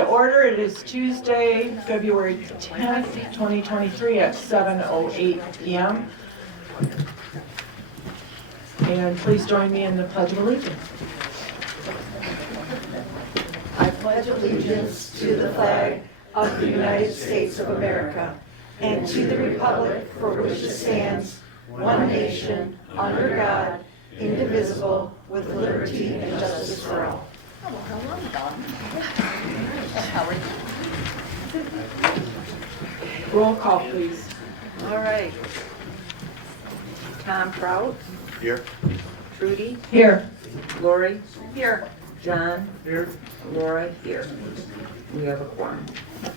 to order. It is Tuesday, February 10th, 2023 at 7:08 p.m. And please join me in the Pledge of Allegiance. I pledge allegiance to the flag of the United States of America and to the republic for which it stands, one nation, under God, indivisible, with liberty and justice for all. Roll call, please. All right. Tom Trout, Here. Trudy, Here. Lori. Here. John. Here. Laura, here. We have a quorum.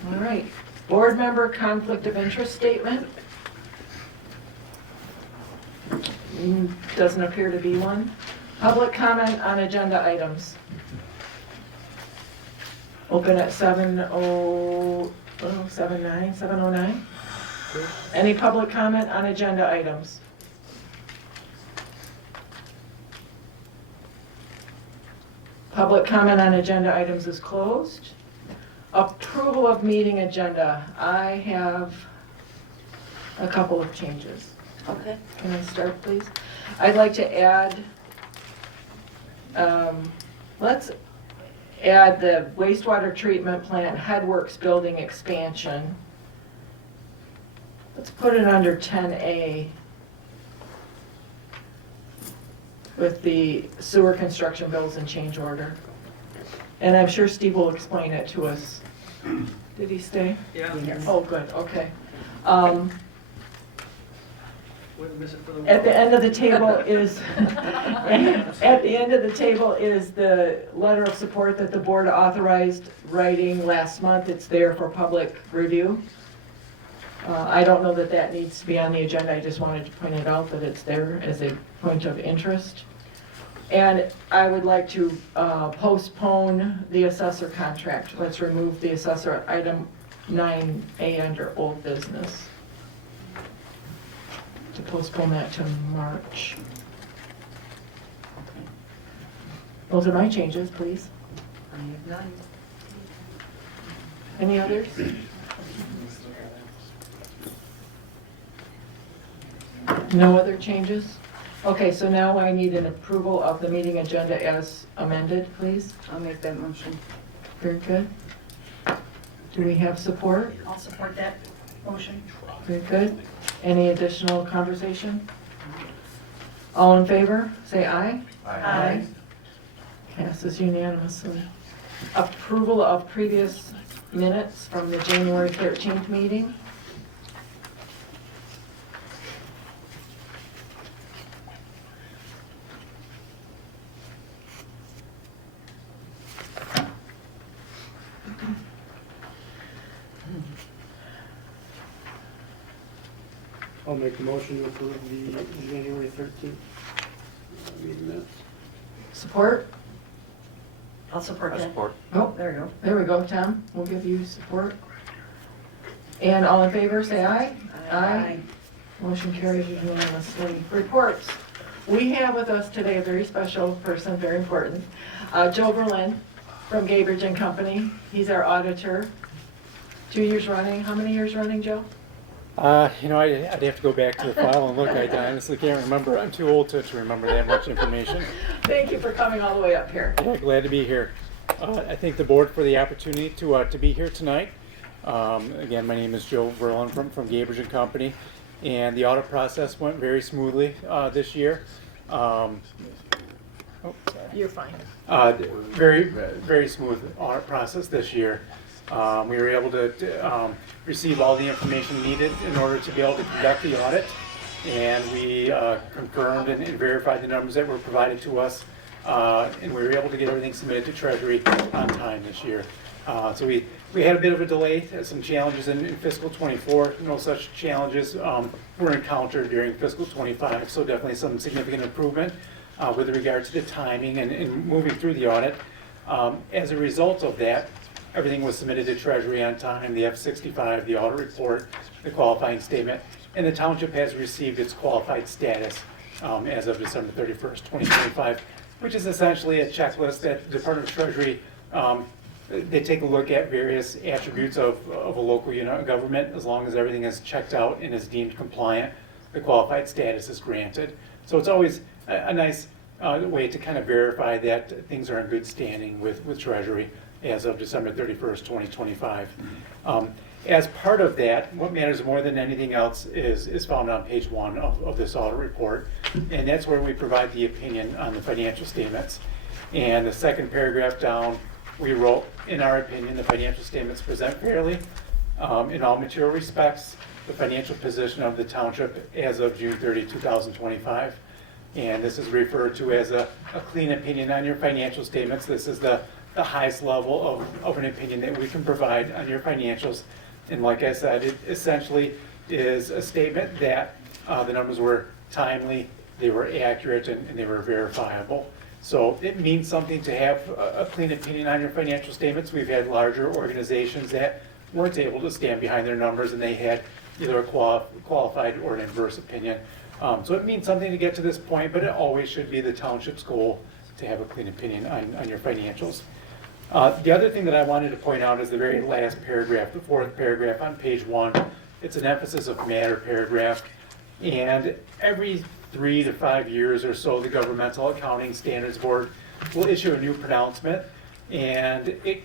All right. Board member conflict of interest statement. Doesn't appear to be one. Public comment on agenda items. Open at 7:09. Any public comment on agenda items? Public comment on agenda items is closed. Approval of meeting agenda. I have a couple of changes. Okay. Can I start, please? I'd like to add, let's add the wastewater treatment plant headworks building expansion. Let's put it under 10A with the sewer construction bills and change order. And I'm sure Steve will explain it to us. Did he stay? Yeah. Oh, good, okay. At At the end of the table is, at the end of the table is the letter of support that the board authorized writing last month. It's there for public review. I don't know that that needs to be on the agenda. I just wanted to point it out that it's there as a point of interest. And I would like to postpone the assessor contract. Let's remove the assessor item 9A under old business. To postpone that to March. Those are my changes, please. I have none. Any others? No other changes? Okay, so now I need an approval of the meeting agenda as amended, please. I'll make that motion. Very good. Do we have support? I'll support that motion. Very good. Any additional conversation? All in favor, say aye. Aye. Passes unanimously. Approval of previous minutes from the January 13th meeting. I'll make a motion to approve the January 13th meeting minutes. Support? I'll support that. Oh, There you go. there we go, Tom. We'll give you support. And all in favor, say aye. Aye. Motion carries unanimously. Reports. We have with us today a very special person, very important, Joe Berlin from Gabridge and Company. He's our auditor. 2 years running. How many years running, Joe? I'd have to go back to the file and look. I honestly can't remember. I'm too old to remember that much information. Thank you for coming all the way up here. Yeah, glad to be here. I thank the board for the opportunity to be here tonight. Again, my name is Joe Verlin from Gabridge and Company, and the audit process went very smoothly this year. You're fine. Very, very smooth audit process this year. We were able to receive all the information needed in order to be able to conduct the audit, and we confirmed and verified the numbers that were provided to us, and we were able to get everything submitted to Treasury on time this year. So we had a bit of a delay, some challenges in fiscal 24. No such challenges were encountered during fiscal 25, so definitely some significant improvement with regard to the timing and moving through the audit. As a result of that, everything was submitted to Treasury on time, the F-65, the audit report, the qualifying statement, and the township has received its qualified status as of December 31st, 2025, which is essentially a checklist that the Department of Treasury they take a look at various attributes of a local unit of government. As long as everything is checked out and is deemed compliant, the qualified status is granted. So it's always a nice way to kind of verify that things are in good standing with Treasury as of December 31st, 2025. As part of that, what matters more than anything else is found on page 1 of this audit report, and that's where we provide the opinion on the financial statements. And the second paragraph down, we wrote, in our opinion, the financial statements present fairly, in all material respects, the financial position of the township as of June 30, 2025. And this is referred to as a clean opinion on your financial statements. This is the highest level of an opinion that we can provide on your financials. And like I said, it essentially is a statement that the numbers were timely, they were accurate, and they were verifiable. So it means something to have a clean opinion on your financial statements. We've had larger organizations that weren't able to stand behind their numbers, and they had either a qualified or an adverse opinion. So it means something to get to this point, but it always should be the township's goal to have a clean opinion on your financials. The other thing that I wanted to point out is the very last paragraph, the fourth paragraph on page 1. It's an emphasis of matter paragraph. And every 3 to 5 years or so, the Governmental Accounting Standards Board will issue a new pronouncement, and it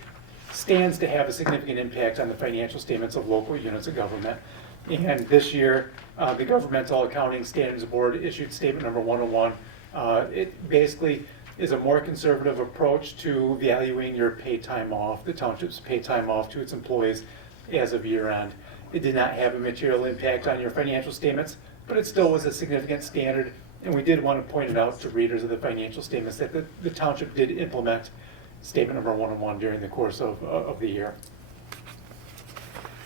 stands to have a significant impact on the financial statements of local units of government. And this year, the Governmental Accounting Standards Board issued statement number 101. It basically is a more conservative approach to valuing your paid time off, the township's paid time off to its employees as of year end. It did not have a material impact on your financial statements, but it still was a significant standard, and we did want to point it out to readers of the financial statements that the township did implement statement number 101 during the course of the year.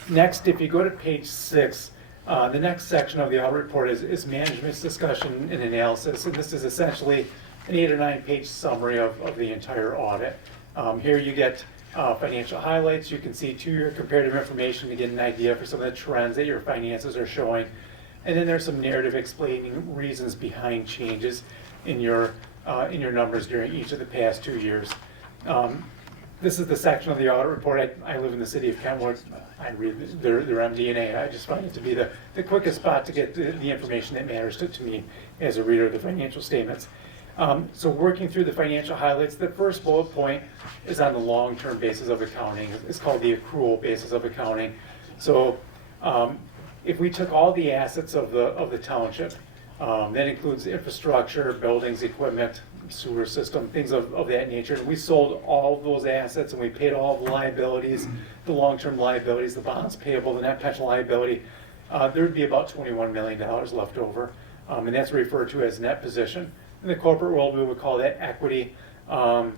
Next, if you go to page 6, the next section of the audit report is management's discussion and analysis, and this is essentially an 8 or 9 page summary of the entire audit. Here you get financial highlights. You can see 2-year comparative information to get an idea for some of the trends that your finances are showing. And then there's some narrative explaining reasons behind changes in your numbers during each of the past 2 years. This is the section of the audit report. I live in the city of Kentwood. I read their MD&A. I just find it to be the quickest spot to get the information that matters to me as a reader of the financial statements. So working through the financial highlights, the first bullet point is on the long-term basis of accounting. It's called the accrual basis of accounting. So if we took all the assets of the township, that includes infrastructure, buildings, equipment, sewer system, things of that nature, and we sold all of those assets and we paid all the liabilities, the long-term liabilities, the bonds payable, the net pension liability, there would be about $21 million left over, and that's referred to as net position. In the corporate world, we would call that equity. So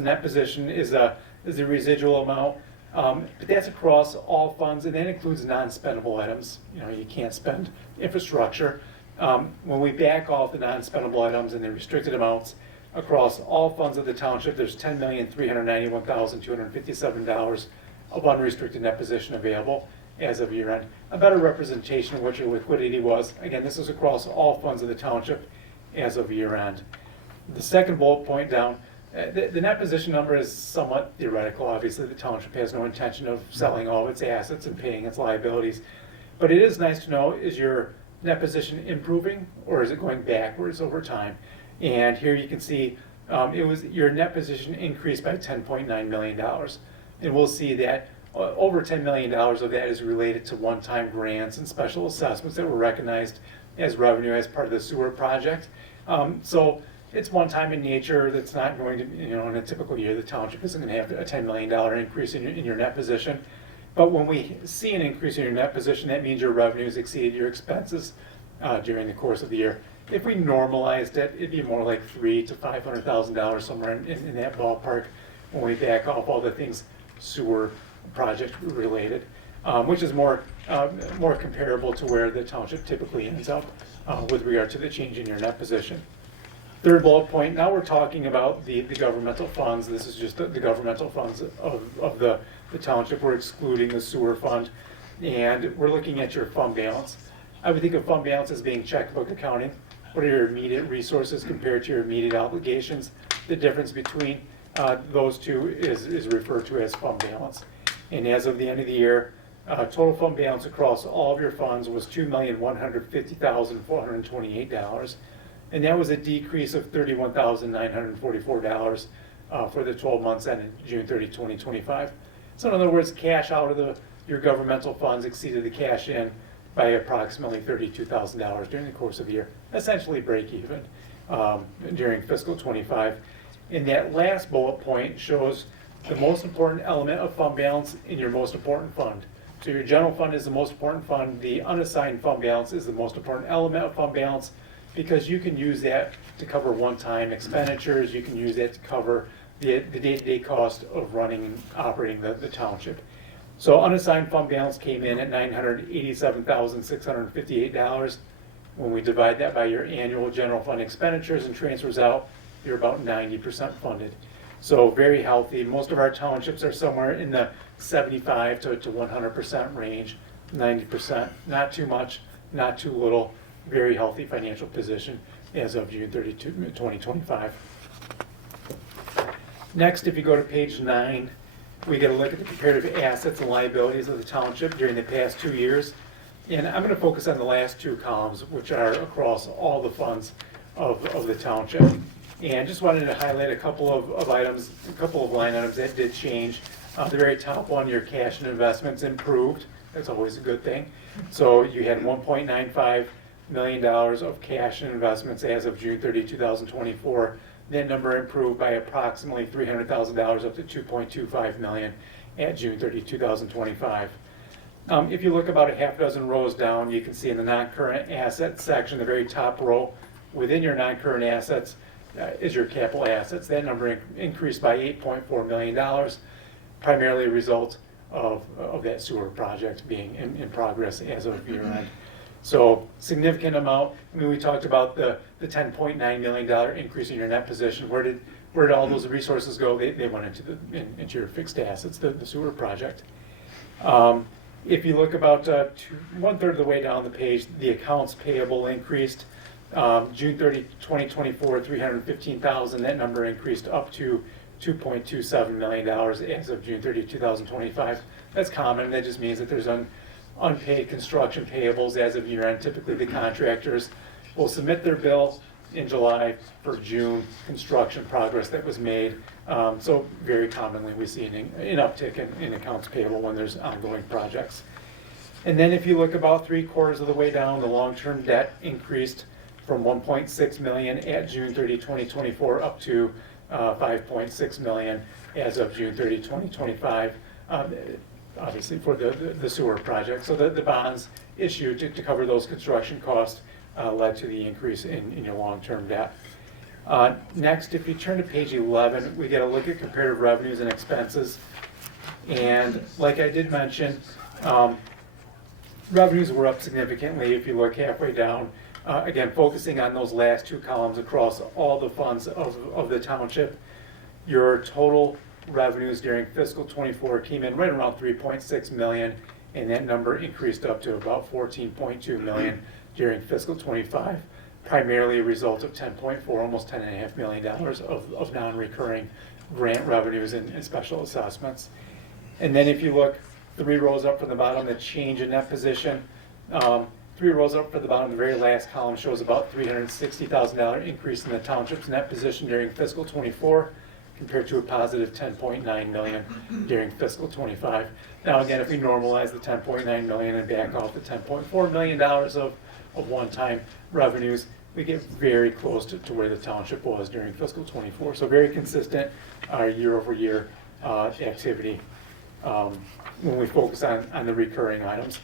net position is the residual amount, but that's across all funds, and that includes non-spendable items. You know, you can't spend infrastructure. When we back off the non-spendable items and the restricted amounts across all funds of the township, there's $10,391,257 of unrestricted net position available as of year end. A better representation of what your liquidity was. Again, this is across all funds of the township as of year end. The second bullet point down, the net position number is somewhat theoretical. Obviously, the township has no intention of selling all of its assets and paying its liabilities. But it is nice to know, is your net position improving or is it going backwards over time? And here you can see your net position increased by $10.9 million. And we'll see that over $10 million of that is related to one-time grants and special assessments that were recognized as revenue as part of the sewer project. So it's one time in nature. That's not going to, in a typical year, the township isn't going to have a $10 million increase in your net position. But when we see an increase in your net position, that means your revenues exceeded your expenses during the course of the year. If we normalized it, it'd be more like $300,000 to $500,000, somewhere in that ballpark, when we back off all the things sewer project related, which is more comparable to where the township typically ends up with regard to the change in your net position. Third bullet point, now we're talking about the governmental funds. This is just the governmental funds of the township. We're excluding the sewer fund, and we're looking at your fund balance. I would think of fund balance as being checkbook accounting. What are your immediate resources compared to your immediate obligations? The difference between those two is referred to as fund balance. And as of the end of the year, total fund balance across all of your funds was $2,150,428. And that was a decrease of $31,944 for the 12 months ended June 30, 2025. So in other words, cash out of your governmental funds exceeded the cash in by approximately $32,000 during the course of the year, essentially break even during fiscal 25. And that last bullet point shows the most important element of fund balance in your most important fund. So your general fund is the most important fund. The unassigned fund balance is the most important element of fund balance, because you can use that to cover one-time expenditures. You can use that to cover the day-to-day cost of running and operating the township. So unassigned fund balance came in at $987,658. When we divide that by your annual general fund expenditures and transfers out, you're about 90% funded. So very healthy. Most of our townships are somewhere in the 75 to 100% range, 90%, not too much, not too little. Very healthy financial position as of June 30, 2025. Next, if you go to page 9, we get a look at the comparative assets and liabilities of the township during the past 2 years. And I'm going to focus on the last two columns, which are across all the funds of the township. And just wanted to highlight a couple of items, a couple of line items that did change. The very top one, your cash and investments improved. That's always a good thing. So you had $1.95 million of cash and investments as of June 30, 2024. That number improved by approximately $300,000 up to $2.25 million at June 30, 2025. If you look about a half dozen rows down, you can see in the non-current assets section, the very top row, within your non-current assets is your capital assets. That number increased by $8.4 million, primarily a result of that sewer project being in progress as of year end. So significant amount. I mean, we talked about the $10.9 million increase in your net position. Where did all those resources go? They went into your fixed assets, the sewer project. If you look about 1/3 of the way down the page, the accounts payable increased. June 30, 2024, $315,000. That number increased up to $2.27 million as of June 30, 2025. That's common. That just means that there's unpaid construction payables as of year end. Typically, the contractors will submit their bill in July for June construction progress that was made. So very commonly we see an uptick in accounts payable when there's ongoing projects. And then if you look about 3/4 of the way down, the long-term debt increased from $1.6 million at June 30, 2024 up to $5.6 million as of June 30, 2025, obviously for the sewer project. So the bonds issued to cover those construction costs led to the increase in your long-term debt. Next, if you turn to page 11, we get a look at comparative revenues and expenses. And like I did mention, revenues were up significantly if you look halfway down. Again, focusing on those last two columns across all the funds of the township, your total revenues during fiscal 24 came in right around $3.6 million, and that number increased up to about $14.2 million during fiscal 25, primarily a result of $10.4, almost $10.5 million of non-recurring grant revenues and special assessments. And then if you look 3 rows up from the bottom, the change in net position, 3 rows up from the bottom, the very last column shows about $360,000 increase in the township's net position during fiscal 24 compared to a positive $10.9 million during fiscal 25. Now again, if we normalize the $10.9 million and back off the $10.4 million of one-time revenues, we get very close to where the township was during fiscal 24. So very consistent year-over-year activity when we focus on the recurring items.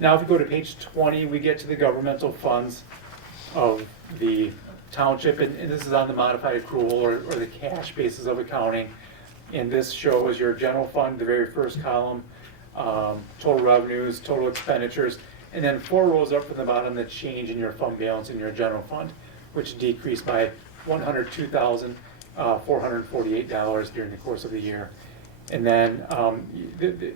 Now if we go to page 20, we get to the governmental funds of the township, and this is on the modified accrual or the cash basis of accounting. And this shows your general fund, the very first column, total revenues, total expenditures, and then 4 rows up from the bottom, the change in your fund balance in your general fund, which decreased by $102,448 during the course of the year. And then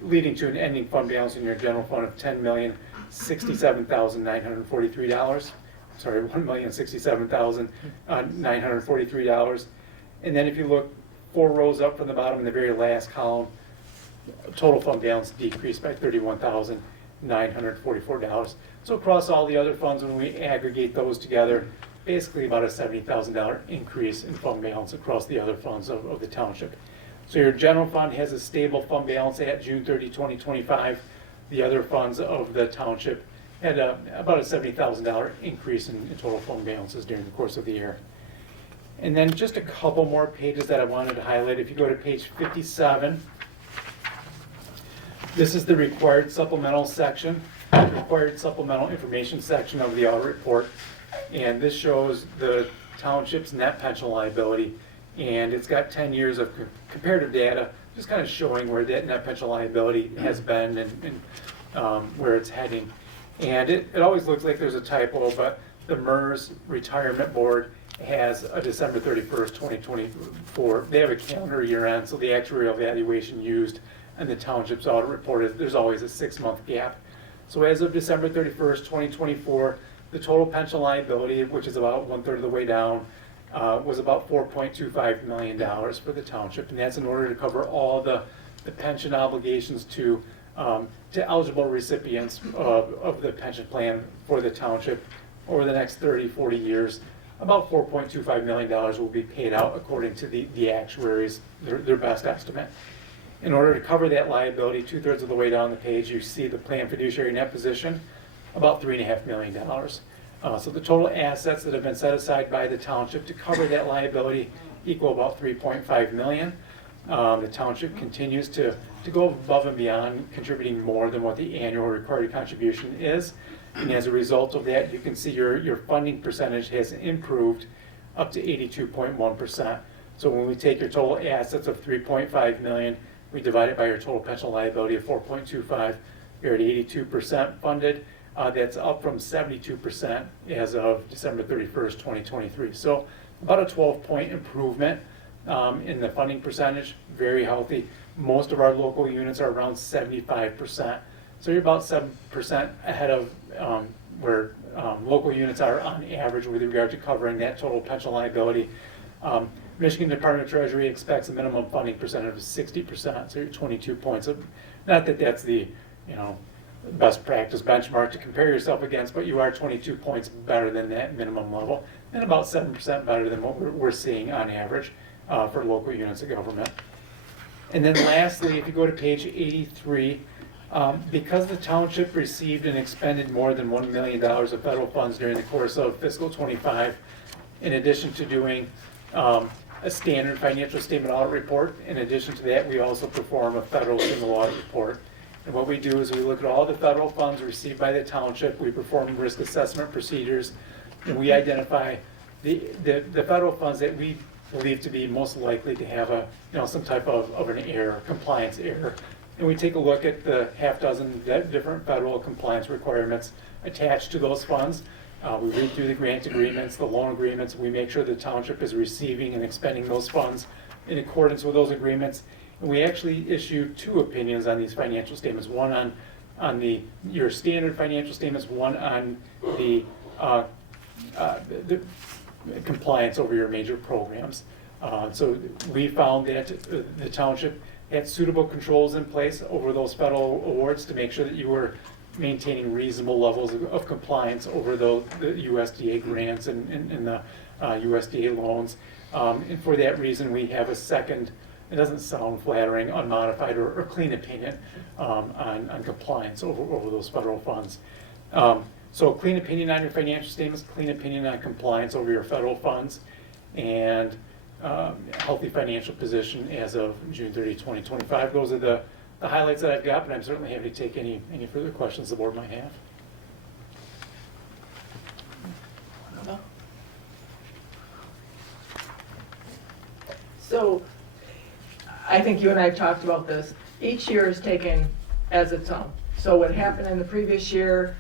leading to an ending fund balance in your general fund of $10,067,943. Sorry, $1,067,943. And then if you look 4 rows up from the bottom in the very last column, total fund balance decreased by $31,944. So across all the other funds, when we aggregate those together, basically about a $70,000 increase in fund balance across the other funds of the township. So your general fund has a stable fund balance at June 30, 2025. The other funds of the township had about a $70,000 increase in total fund balances during the course of the year. And then just a couple more pages that I wanted to highlight. If you go to page 57, this is the required supplemental section, required supplemental information section of the audit report. And this shows the township's net pension liability. And it's got 10 years of comparative data, just kind of showing where that net pension liability has been and where it's heading. And it always looks like there's a typo, but the MERS Retirement Board has a December 31st, 2024. They have a calendar year end, so the actuarial valuation used in the township's audit report is there's always a 6-month gap. So as of December 31st, 2024, the total pension liability, which is about 1/3 of the way down, was about $4.25 million for the township, and that's in order to cover all the pension obligations to eligible recipients of the pension plan for the township over the next 30-40 years. About $4.25 million will be paid out according to the actuaries, their best estimate. In order to cover that liability, 2/3 of the way down the page, you see the plan fiduciary net position, about $3.5 million. So the total assets that have been set aside by the township to cover that liability equal about $3.5 million. The township continues to go above and beyond, contributing more than what the annual required contribution is. And as a result of that, you can see your funding percentage has improved up to 82.1%. So when we take your total assets of $3.5 million, we divide it by your total pension liability of $4.25, you're at 82% funded. That's up from 72% as of December 31st, 2023. So about a 12-point improvement in the funding percentage, very healthy. Most of our local units are around 75%. So you're about 7% ahead of where local units are on average with regard to covering that total pension liability. Michigan Department of Treasury expects a minimum funding percentage of 60%, so you're 22 points. Not that that's the best practice benchmark to compare yourself against, but you are 22 points better than that minimum level, and about 7% better than what we're seeing on average for local units of government. And then lastly, if you go to page 83, because the township received and expended more than $1 million of federal funds during the course of fiscal 25, in addition to doing a standard financial statement audit report, in addition to that, we also perform a federal single audit report. And what we do is we look at all the federal funds received by the township, we perform risk assessment procedures, and we identify the federal funds that we believe to be most likely to have some type of an error, compliance error. And we take a look at the half dozen different federal compliance requirements attached to those funds. We read through the grant agreements, the loan agreements, we make sure the township is receiving and expending those funds in accordance with those agreements. And we actually issue 2 opinions on these financial statements, one on your standard financial statements, one on the compliance over your major programs. So we found that the township had suitable controls in place over those federal awards to make sure that you were maintaining reasonable levels of compliance over the USDA grants and the USDA loans. And for that reason, we have a second, it doesn't sound flattering, unmodified or clean opinion on compliance over those federal funds. So clean opinion on your financial statements, clean opinion on compliance over your federal funds, and healthy financial position as of June 30, 2025. Those are the highlights that I've got, but I'm certainly happy to take any further questions the board might have. So I think you and I have talked about this. Each year is taken as its own. So what happened in the previous year,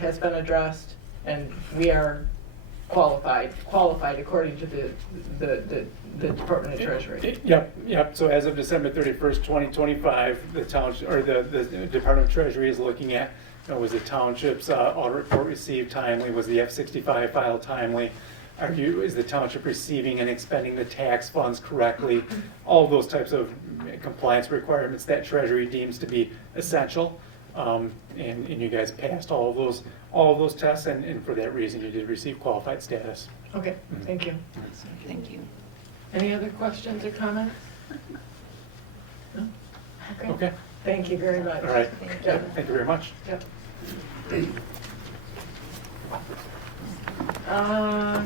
has been addressed, and we are qualified according to the Department of Treasury. Yep. So as of December 31st, 2025, the township or the Department of Treasury is looking at, was the township's audit report received timely? Was the F-65 filed timely? is the township receiving and expending the tax funds correctly? All those types of compliance requirements that Treasury deems to be essential. And you guys passed all of those tests, and for that reason, you did receive qualified status. Okay, thank you. Thank you. Any other questions or comments? No? Okay, Thank you very much. all right. Thank Yeah, you. thank you very much. Yep.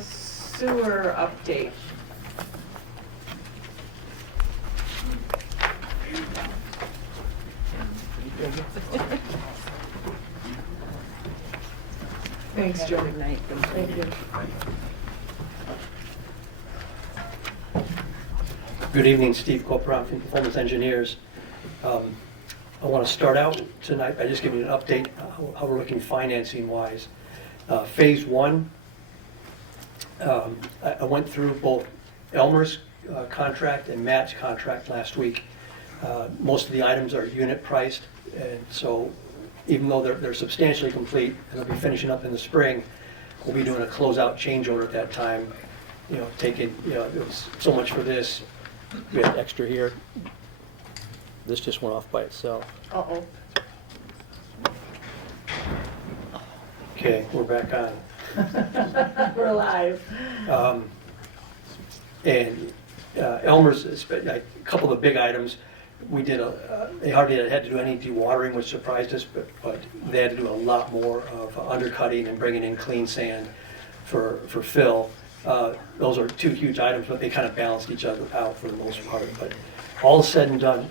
Sewer update. Thanks, Joe. Good night. Thank you. Good evening, Steve Copron from Performance Engineers. I want to start out tonight by just giving you an update how we're looking financing-wise. Phase 1, I went through both Elmer's contract and Matt's contract last week. Most of the items are unit priced, and so even though they're substantially complete and they'll be finishing up in the spring, we'll be doing a closeout change order at that time. Taking, it was so much for this. We had extra here. This just went off by itself. Uh-oh. Okay, we're back on. We're live. And Elmer's, a couple of the big items, we did they hardly had to do any dewatering, which surprised us, but they had to do a lot more of undercutting and bringing in clean sand for fill. Those are two huge items, but they kind of balanced each other out for the most part. But all said and done,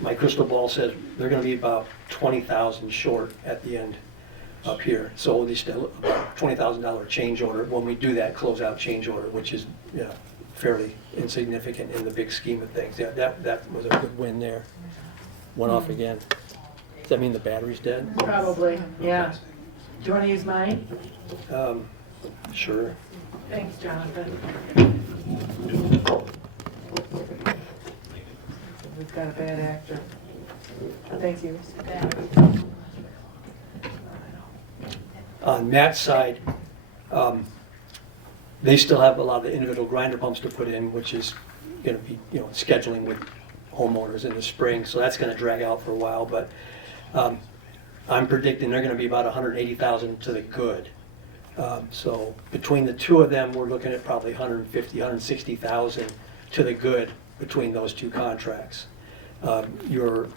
my crystal ball says they're going to be about 20,000 short at the end up here. So there's still about $20,000 change order when we do that closeout change order, which is fairly insignificant in the big scheme of things. Yeah, that was a good win there. Went off again. Does that mean the battery's dead? Probably, yeah. Do you want to use mine? Sure. Thanks, Jonathan. We've got a bad actor. Thank you. On Matt's side, they still have a lot of the individual grinder pumps to put in, which is going to be, scheduling with homeowners in the spring, so that's going to drag out for a while. But I'm predicting they're going to be about 180,000 to the good. So between the two of them, we're looking at probably 150, 160,000 to the good between those two contracts. Your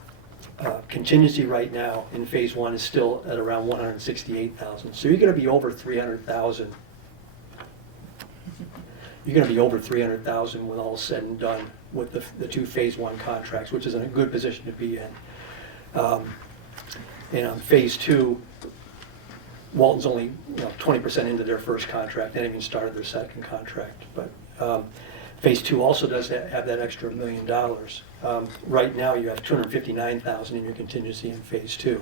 contingency right now in phase 1 is still at around 168,000. So you're going to be over 300,000. You're going to be over 300,000 when all is said and done with the two phase 1 contracts, which is in a good position to be in. And on phase 2, Walton's only 20% into their first contract. They haven't even started their second contract. But phase 2 also does have that extra $1 million. Right now you have 259,000 in your contingency in phase 2.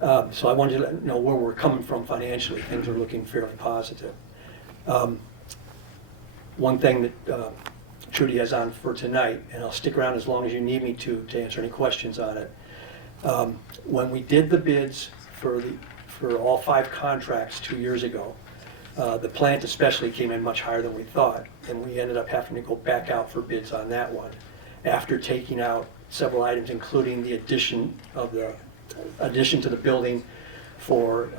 So I wanted to let you know where we're coming from financially. Things are looking fairly positive. One thing that Trudy has on for tonight, and I'll stick around as long as you need me to answer any questions on it. When we did the bids for all 5 contracts 2 years ago, the plant especially came in much higher than we thought, and we ended up having to go back out for bids on that one after taking out several items, including the addition to the building for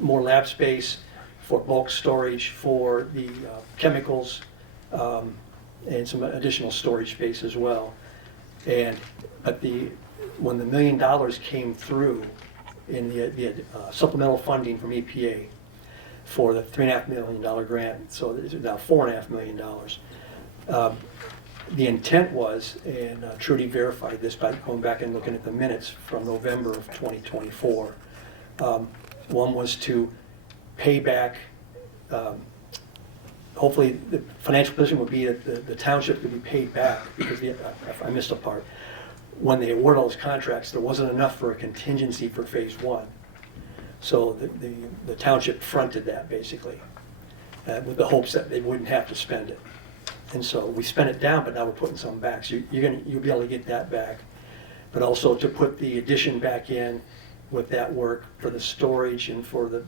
more lab space, for bulk storage, for the chemicals, and some additional storage space as well. But when the $1 million came through in the supplemental funding from EPA for the $3.5 million grant, so it's now $4.5 million. The intent was, and Trudy verified this by going back and looking at the minutes from November of 2024. One was to pay back, hopefully the financial position would be that the township could be paid back, because I missed a part. When they awarded all those contracts, there wasn't enough for a contingency for phase 1. So the township fronted that basically, with the hopes that they wouldn't have to spend it. And so we spent it down, but now we're putting some back. So you'll be able to get that back. But also to put the addition back in with that work for the storage and for the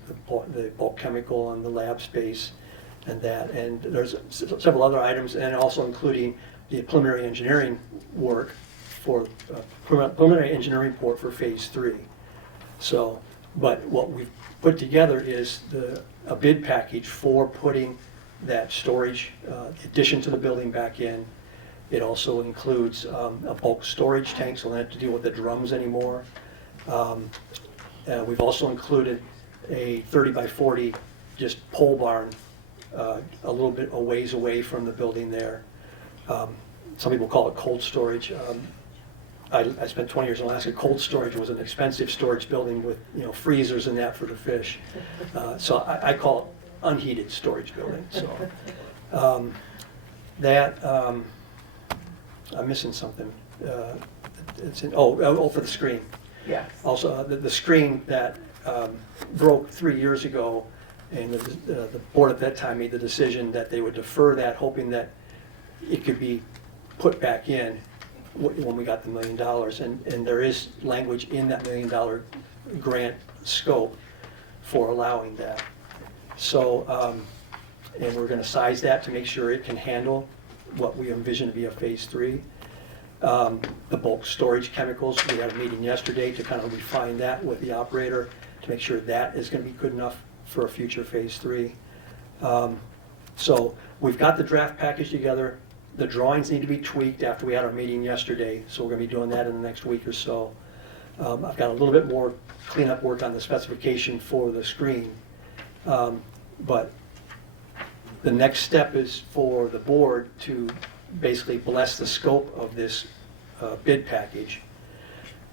bulk chemical and the lab space and that. And there's several other items, and also including the preliminary engineering work for preliminary engineering report for phase 3. So, but what we've put together is a bid package for putting that storage addition to the building back in. It also includes a bulk storage tank, so we don't have to deal with the drums anymore. We've also included a 30 by 40 just pole barn a little bit a ways away from the building there. Some people call it cold storage. I spent 20 years in Alaska. Cold storage was an expensive storage building with freezers and that for the fish. So I call it unheated storage building. So I'm missing something. It's for the screen. Yes. Also, the screen that broke 3 years ago, and the board at that time made the decision that they would defer that, hoping that it could be put back in when we got the $1 million. And there is language in that $1 million grant scope for allowing that. So, and we're going to size that to make sure it can handle what we envision to be a phase 3. The bulk storage chemicals, we had a meeting yesterday to kind of refine that with the operator to make sure that is going to be good enough for a future phase 3. So we've got the draft package together. The drawings need to be tweaked after we had our meeting yesterday, so we're going to be doing that in the next week or so. I've got a little bit more cleanup work on the specification for the screen. But the next step is for the board to basically bless the scope of this bid package.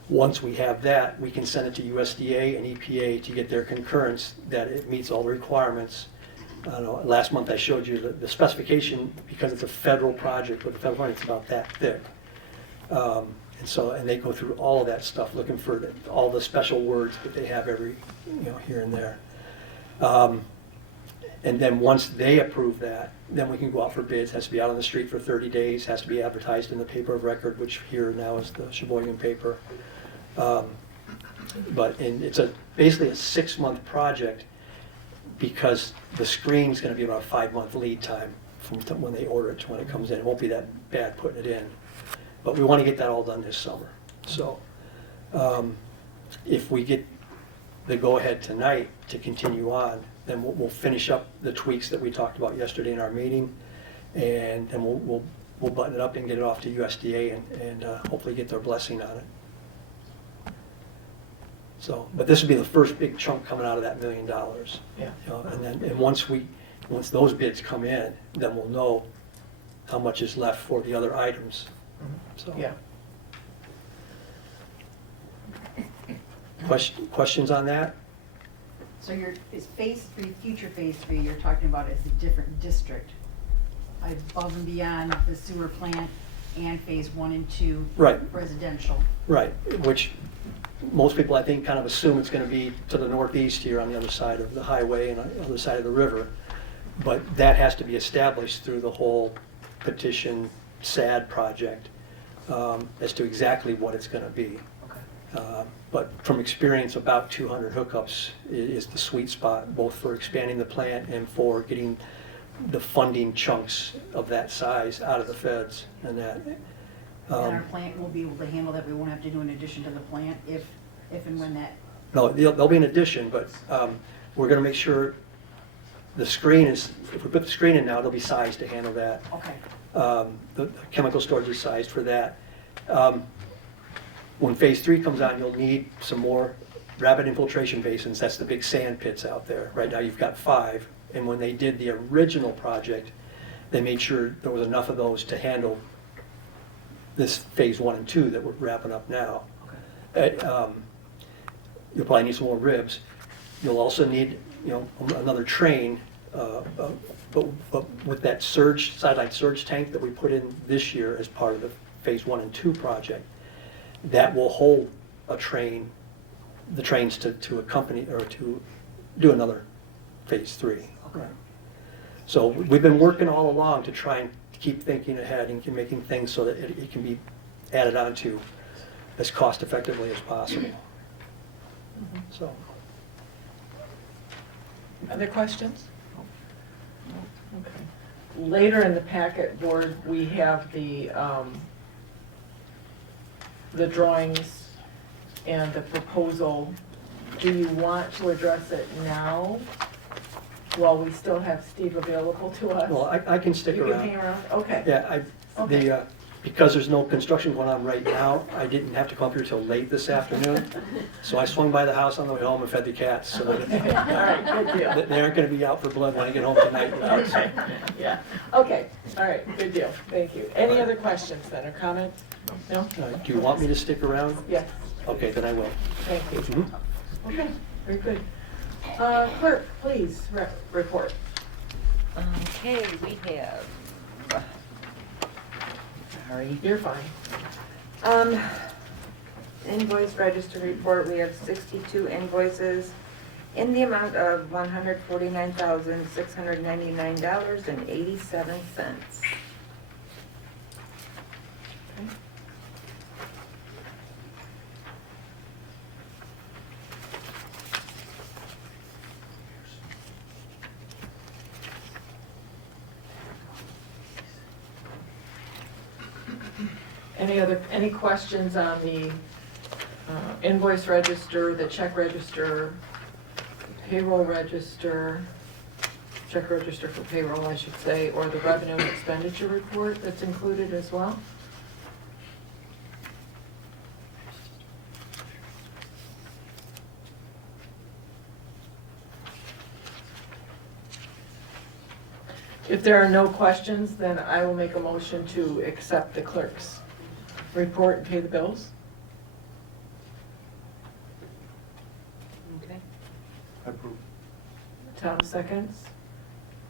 Once we have that, we can send it to USDA and EPA to get their concurrence that it meets all the requirements. I don't know, last month I showed you the specification, because it's a federal project with the federal money, it's about that thick. And they go through all of that stuff looking for all the special words that they have every, here and there. And then once they approve that, then we can go out for bids. Has to be out on the street for 30 days, has to be advertised in the paper of record, which here now is the Sheboygan paper. It's basically a 6-month project, because the screen's going to be about a 5-month lead time from when they order it to when it comes in. It won't be that bad putting it in. But we want to get that all done this summer. So if we get the go-ahead tonight to continue on, then we'll finish up the tweaks that we talked about yesterday in our meeting, and then we'll button it up and get it off to USDA and hopefully get their blessing on it. So, but this will be the first big chunk coming out of that $1 million. Yeah. And once those bids come in, then we'll know how much is left for the other items. So. Yeah. Questions on that? So is phase 3, future phase 3, you're talking about as a different district, above and beyond the sewer plant and phase 1 and 2 Right. residential? Right, which most people, I think, kind of assume it's going to be to the northeast here on the other side of the highway and on the other side of the river. But that has to be established through the whole petition SAD project as to exactly what it's going to be. But from experience, about 200 hookups is the sweet spot, both for expanding the plant and for getting the funding chunks of that size out of the feds and that. And our plant will be able to handle that, we won't have to do an addition to the plant if and when that... No, there'll be an addition, but we're going to make sure the screen is, if we put the screen in now, it'll be sized to handle that. Okay. The chemical storage is sized for that. When phase 3 comes on, you'll need some more rapid infiltration basins. That's the big sand pits out there. Right now you've got 5, and when they did the original project, they made sure there was enough of those to handle this phase 1 and 2 that we're wrapping up now. You'll probably need some more ribs. You'll also need, another train, but with that sideline surge tank that we put in this year as part of the phase 1 and 2 project, that will hold the trains to accompany or to do another phase 3. Okay. So we've been working all along to try and keep thinking ahead and making things so that it can be added onto as cost effectively as possible. So, Other questions? Okay. Later in the packet, board, we have the drawings and the proposal. Do you want to address it now while we still have Steve available to us? well, I can stick You can hang around. around? Okay. Yeah, Okay. because there's no construction going on right now, I didn't have to come up here till late this afternoon. So I swung by the house on the way home and fed the cats, so All right, good deal. that they aren't gonna be out for blood when I get home tonight. Okay, yeah, okay, all right, good deal, thank you. Any other questions then, or comments? No? Do you want me to stick around? Yes, Okay, then I will. thank you. Mhm. Okay, very good. Clerk, please, report. Okay, we have, sorry. You're fine. Invoice register report, we have 62 invoices in the amount of $149,699.87. Any questions on the invoice register, the check register, payroll register, check register for payroll, I should say, or the revenue and expenditure report that's included as well? If there are no questions, then I will make a motion to accept the clerk's report and pay the bills. Okay. Approve. Tom seconds.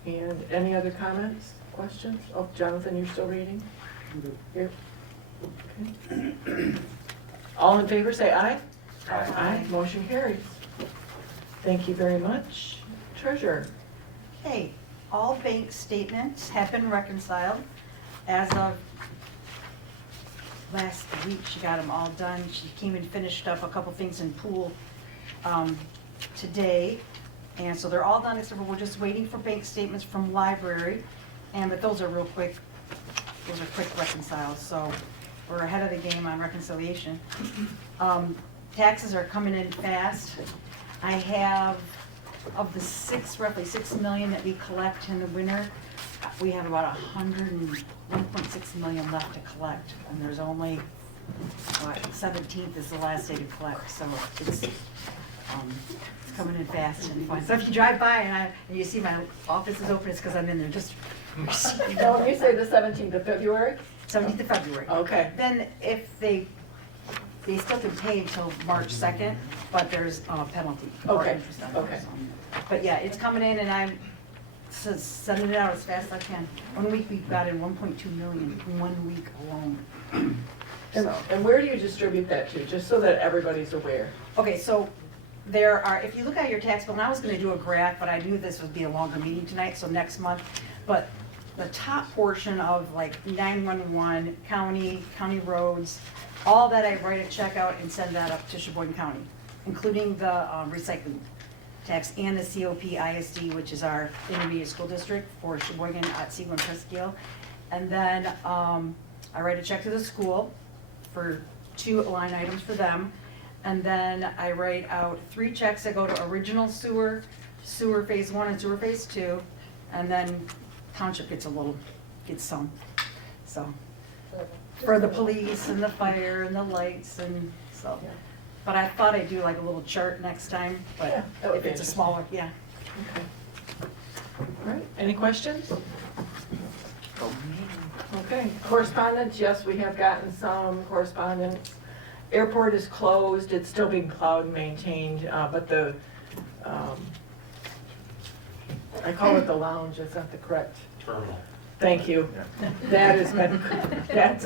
And any other comments, questions? Oh, Jonathan, you're still reading? Here. Okay. All in favor, say aye. Aye. Motion carries. Thank you very much. Treasurer. Okay, all bank statements have been reconciled. As of last week, she got them all done. She came and finished up a couple things in pool today. And so they're all done, except for we're just waiting for bank statements from library. But those are real quick, those are quick reconciles, so we're ahead of the game on reconciliation. Taxes are coming in fast. I have, of the roughly 6 million that we collect in the winter, we have about 1.6 million left to collect. And there's only, 17th is the last day to collect, so it's coming in fast and fun. So if you drive by and you see my office is open, it's because I'm in there just receiving. No, when you say the 17th of February? 17th of February. Okay. Then if they still can pay until March 2nd, but there's a penalty. or Okay, interest on it, okay. so. But yeah, it's coming in and I'm sending it out as fast as I can. 1 week we got in 1.2 million, 1 week alone. And where do you distribute that to, just so that everybody's aware? Okay, so there are, if you look at your tax bill, and I was gonna do a graph, but I knew this would be a longer meeting tonight, so next month. But the top portion of like 911, county roads, all that I write a check out and send that up to Sheboygan County, including the recycling tax and the COP ISD, which is our intermediate school district for Sheboygan, Otsego, and Presque. And then I write a check to the school for 2 line items for them. And then I write out 3 checks that go to original sewer phase 1 and sewer phase 2. And then township gets some, so. For the police and the fire and the lights and so. But I thought I'd do like a little chart next time, Yeah, but that would if be it's a interesting. smaller, yeah. Okay. All right, any questions? Okay, correspondence, yes, we have gotten some correspondence. Airport is closed, it's still being cloud maintained, but the, I call it the lounge, that's not the correct. Terminal. Thank you. That has been, that's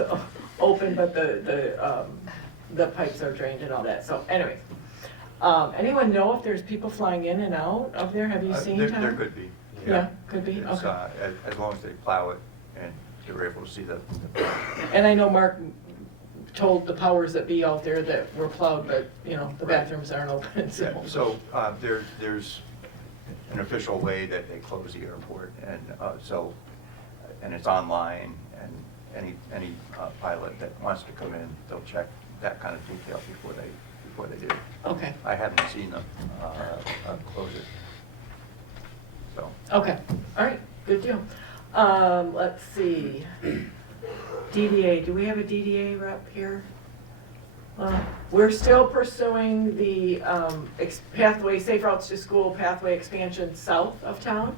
open, but the pipes are drained and all that, so anyways. Anyone know if there's people flying in and out of there? Have you seen, Tom? There could be. Yeah, could be, It's, okay. as long as they plow it and they're able to see the. And I know Mark told the powers that be out there that we're plowed, but, you know, the bathrooms aren't open, Yeah, so. so there's an official way that they close the airport, and and it's online, and any pilot that wants to come in, they'll check that kind of detail before they do. Okay, I haven't seen them close it. So, okay, all right, good deal. Let's see. DDA, do we have a DDA rep here? We're still pursuing the pathway, safe routes to school pathway expansion south of town.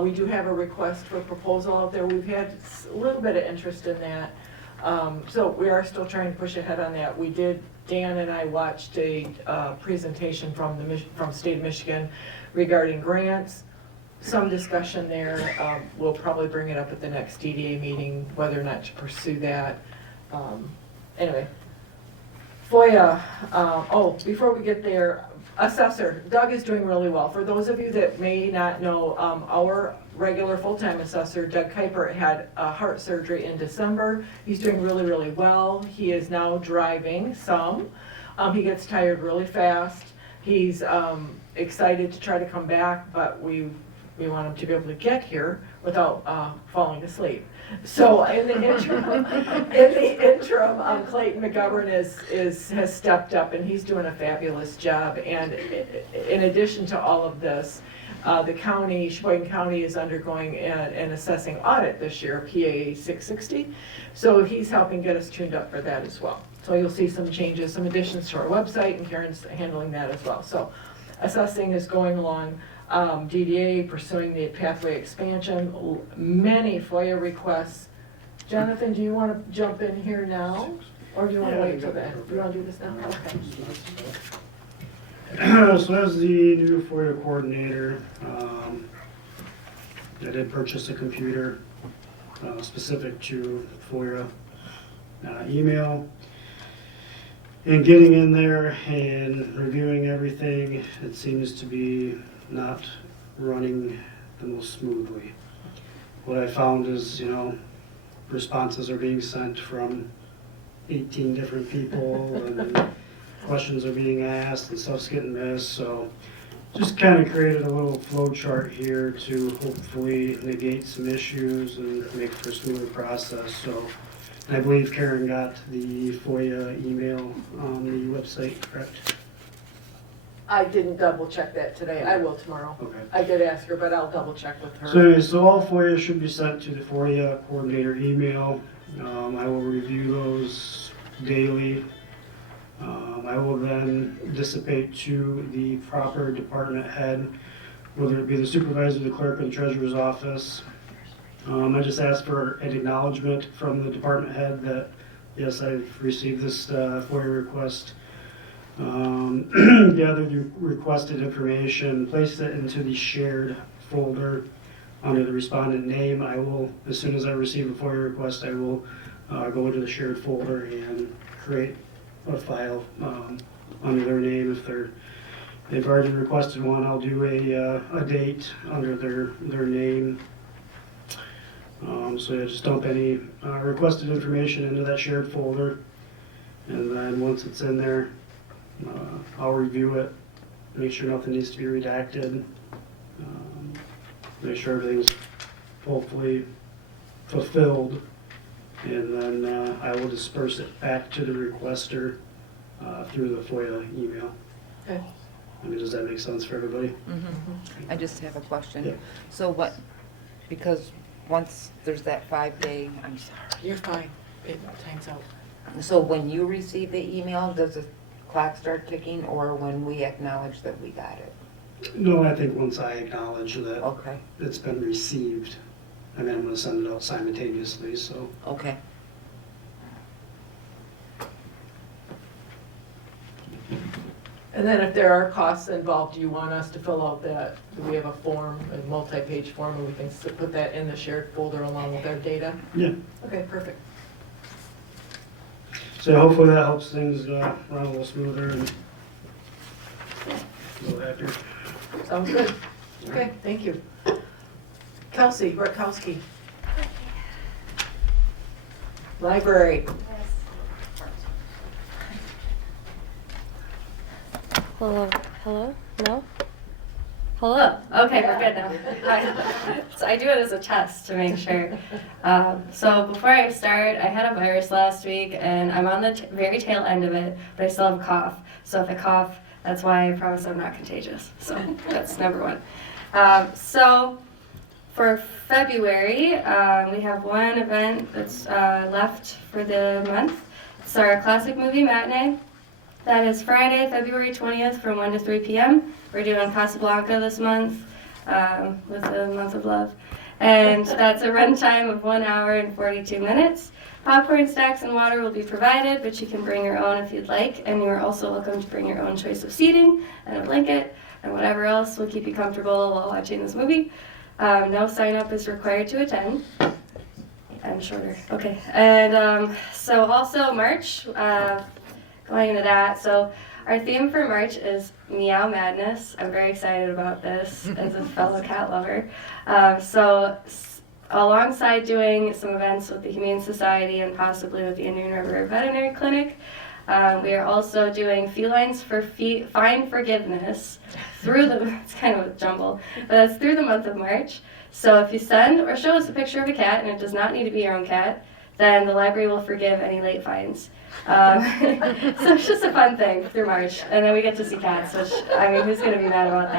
We do have a request for proposal out there. We've had a little bit of interest in that. So we are still trying to push ahead on that. Dan and I watched a presentation from State of Michigan regarding grants. Some discussion there. We'll probably bring it up at the next DDA meeting, whether or not to pursue that. Anyway. FOIA, before we get there, assessor, Doug is doing really well. For those of you that may not know, our regular full-time assessor, Doug Kuiper, had heart surgery in December. He's doing really, really well. He is now driving some. He gets tired really fast. He's excited to try to come back, but we want him to be able to get here without falling asleep. So in the interim, Clayton McGovern has stepped up, and he's doing a fabulous job. And in addition to all of this, the county, Sheboygan County, is undergoing an assessing audit this year, PA 660. So he's helping get us tuned up for that as well. So you'll see some changes, some additions to our website, and Karen's handling that as well. So assessing is going along. DDA pursuing the pathway expansion, many FOIA requests. Jonathan, do you want to jump in here now, or do you want to wait till then? Do you want to do this now? Okay. So as the new FOIA coordinator, I did purchase a computer specific to FOIA email. And getting in there and reviewing everything, it seems to be not running the most smoothly. What I found is, responses are being sent from 18 different people, and questions are being asked, and stuff's getting missed. So just kind of created a little flow chart here to hopefully negate some issues and make for a smoother process. So I believe Karen got the FOIA email on the website, correct? I didn't double check that today. I will tomorrow. Okay. I did ask her, but I'll double check with her. So anyway, so all FOIA should be sent to the FOIA coordinator email. I will review those daily. I will then dissipate to the proper department head, whether it be the supervisor, the clerk, or the treasurer's office. I just asked for an acknowledgement from the department head that, yes, I've received this FOIA request. Gather the requested information, place it into the shared folder under the respondent name. I will, as soon as I receive a FOIA request, I will go into the shared folder and create a file under their name. If they've already requested one, I'll do a date under their name. So yeah, just dump any requested information into that shared folder, and then once it's in there, I'll review it, make sure nothing needs to be redacted, make sure everything's hopefully fulfilled, and then I will disperse it back to the requester through the FOIA email. Okay. I mean, does that make sense for everybody? I just have a question. Yeah. So what, because once there's that 5-day, I'm sorry. You're fine. Time's out. So when you receive the email, does the clock start ticking, or when we acknowledge that we got it? No, I think once I acknowledge that Okay, it's been received, and then I'm going to send it out simultaneously, so. okay. And then if there are costs involved, do you want us to fill out that, do we have a form, a multi-page form, and we can put that in the shared folder along with our data? Yeah. Okay, perfect. So hopefully that helps things run a little smoother and a little happier. Sounds good. Okay, thank you. Kelsey, Rutkowski. Hello. Hello? No? Hello. Okay, we're good now. Hi. So I do it as a test to make sure. So before I start, I had a virus last week, and I'm on the very tail end of it, but I still have a cough. So if I cough, that's why I promise I'm not contagious. So that's number one. So for February, we have one event that's left for the month. It's our classic movie matinee. That is Friday, February 20th from 1 to 3 p.m. We're doing Casablanca this month with the month of love. And that's a runtime of 1 hour and 42 minutes. Popcorn, snacks, and water will be provided, but you can bring your own if you'd like. And you are also welcome to bring your own choice of seating and a blanket and whatever else will keep you comfortable while watching this movie. No sign-up is required to attend. I'm shorter. Okay. And so also March, going into that, so our theme for March is Meow Madness. I'm very excited about this as a fellow cat lover. So alongside doing some events with the Humane Society and possibly with the Indian River Veterinary Clinic, we are also doing Felines for Fine Forgiveness through it's kind of a jumble, but it's through the month of March. So if you send or show us a picture of a cat, and it does not need to be your own cat, then the library will forgive any late fines. So it's just a fun thing through March, and then we get to see cats, which, I mean, who's going to be mad about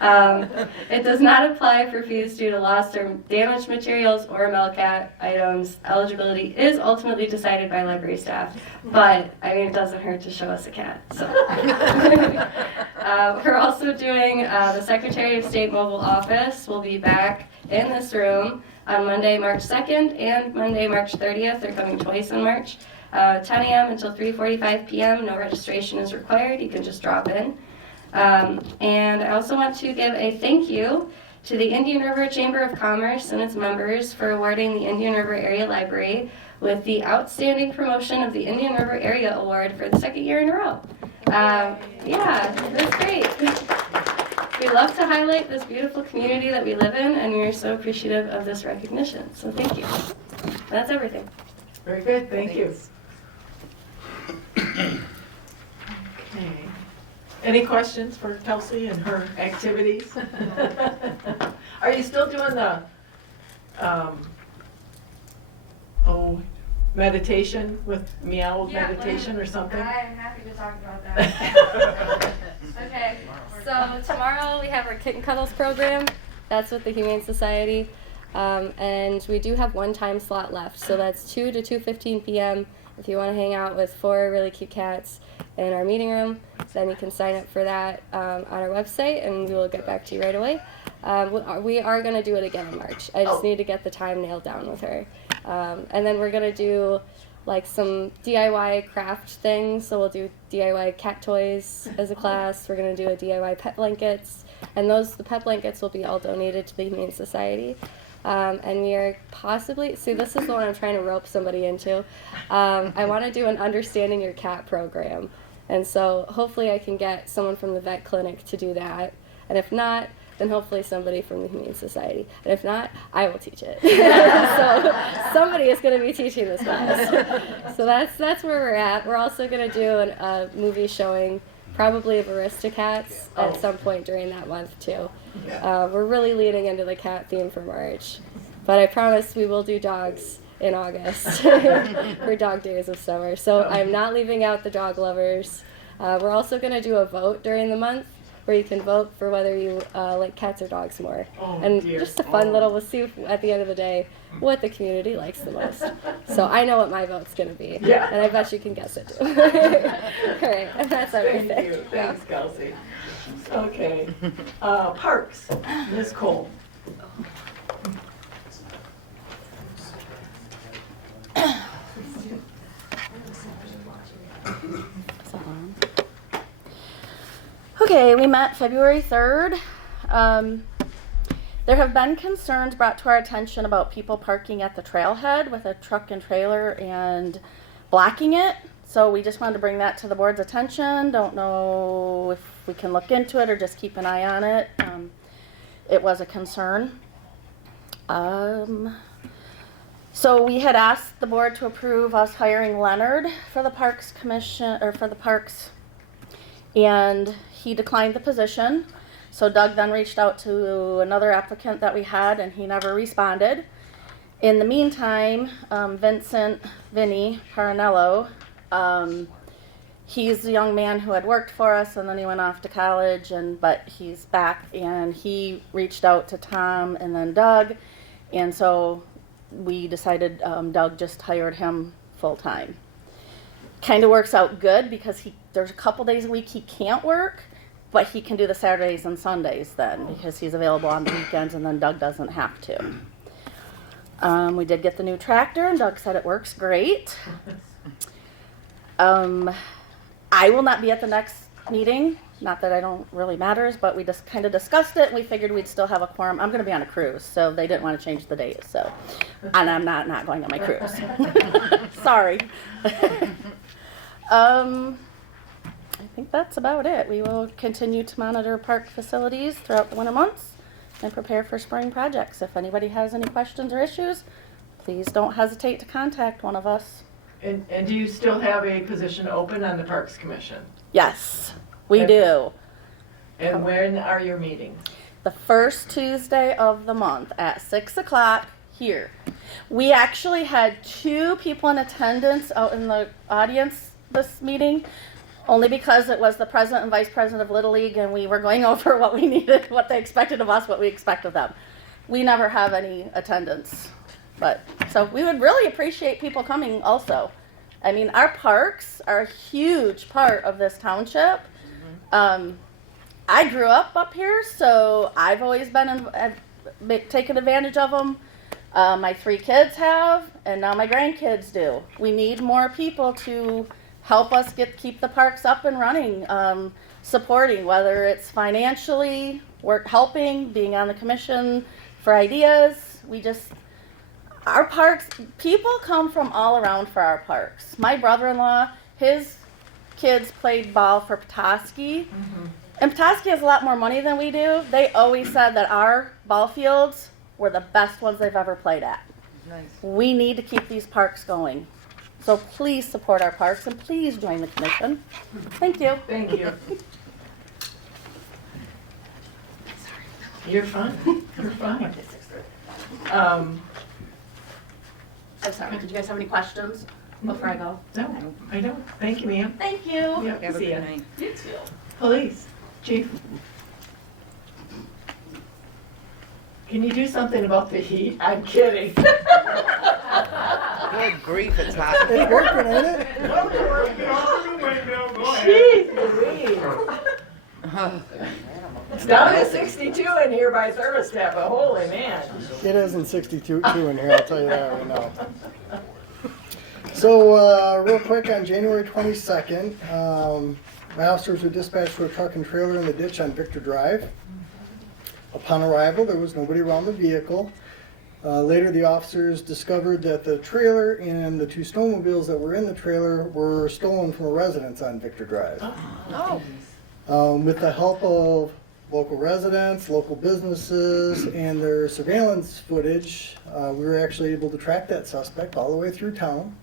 that? It does not apply for fees due to lost or damaged materials or Melcat items. Eligibility is ultimately decided by library staff, but, I mean, it doesn't hurt to show us a cat. So. We're also doing the Secretary of State mobile office will be back in this room on Monday, March 2nd and Monday, March 30th. They're coming twice in March. 10 a.m. until 3:45 p.m. No registration is required. You can just drop in. And I also want to give a thank you to the Indian River Chamber of Commerce and its members for awarding the Indian River Area Library with the Outstanding Promotion of the Indian River Area Award for the second year in a row. Yeah, that's great. We love to highlight this beautiful community that we live in, and we are so appreciative of this recognition. So thank you. That's everything. Very good, thank you. Okay. Any questions for Kelsey and her activities? Are you still doing the, meditation with meow meditation or something? I'm happy to talk about that. Okay, so tomorrow we have our Kitten Cuddles program. That's with the Humane Society. And we do have one time slot left, so that's 2 to 2:15 p.m. If you want to hang out with 4 really cute cats in our meeting room, then you can sign up for that on our website, and we will get back to you right away. We are going to do it again in March. I just need to get the time nailed down with her. And then we're going to do like some DIY craft things, so we'll do DIY cat toys as a class. We're going to do a DIY pet blankets, and the pet blankets will be all donated to the Humane Society. And we are possibly, see, this is the one I'm trying to rope somebody into. I want to do an Understanding Your Cat program. And so hopefully I can get someone from the vet clinic to do that. And if not, then hopefully somebody from the Humane Society. And if not, I will teach it. So somebody is going to be teaching this class. So that's where we're at. We're also going to do a movie showing probably of Aristocats at some point during that month too. We're really leaning into the cat theme for March, but I promise we will do dogs in August for Dog Days of Summer. So I'm not leaving out the dog lovers. We're also going to do a vote during the month where you can vote for whether you like cats or dogs more. Just a fun little, we'll see at the end of the day what the community likes the most. So I know what my vote's going to be, and I bet you can guess it too. All right, and that's everything. Thank you. Thanks, Kelsey. Okay. Parks, Ms. Cole. Okay, we met February 3rd. There have been concerns brought to our attention about people parking at the trailhead with a truck and trailer and blocking it. So we just wanted to bring that to the board's attention. Don't know if we can look into it or just keep an eye on it. It was a concern. So we had asked the board to approve us hiring Leonard for the Parks Commission, or for the Parks and he declined the position. So Doug then reached out to another applicant that we had, and he never responded. In the meantime, Vinny Carinello, he's a young man who had worked for us, and then he went off to college, but he's back, and he reached out to Tom and then Doug, and so we decided Doug just hired him full-time. Kind of works out good because there's a couple days a week he can't work, but he can do the Saturdays and Sundays then because he's available on the weekends, and then Doug doesn't have to. We did get the new tractor, and Doug said it works great. I will not be at the next meeting. Not that I don't really matters, but we just kind of discussed it, and we figured we'd still have a quorum. I'm going to be on a cruise, so they didn't want to change the date. So, and I'm not going on my cruise. Sorry. I think that's about it. We will continue to monitor park facilities throughout the winter months and prepare for spring projects. If anybody has any questions or issues, please don't hesitate to contact one of us. And do you still have a position open on the Parks Commission? Yes, we do. And when are your meetings? The first Tuesday of the month at 6 o'clock here. We actually had 2 people in attendance out in the audience this meeting, only because it was the president and vice president of Little League, and we were going over what we needed, what they expected of us, what we expect of them. We never have any attendance, so we would really appreciate people coming also. I mean, our parks are a huge part of this township. I grew up here, so I've always been taken advantage of them. My 3 kids have, and now my grandkids do. We need more people to help us keep the parks up and running, supporting, whether it's financially, helping, being on the commission for ideas. Our parks, people come from all around for our parks. My brother-in-law, his kids played ball for Petoskey, and Petoskey has a lot more money than we do. They always said that our ball fields were the best ones they've ever played at. Nice. We need to keep these parks going. So please support our parks, and please join the commission. Thank you. Thank you. You're fine. You're fine. I'm sorry, did you guys have any questions before I go? No, I don't. Thank you, ma'am. Thank you. Yep, Have a see good ya. night. You too. Police, chief. Can you do something about the heat? I'm kidding. Good grief, it's hot. It's working, ain't it? Jeez Louise. It's down to 62 in here by thermostat, but holy man. It isn't 62 in here, I'll tell you that right now. So, real quick, on January 22nd, my officers were dispatched to a truck and trailer in the ditch on Victor Drive. Upon arrival, there was nobody around the vehicle. Later, the officers discovered that the trailer and the 2 snowmobiles that were in the trailer were stolen from a residence on Victor Drive. With the help of local residents, local businesses, and their surveillance footage, we were actually able to track that suspect all the way through town.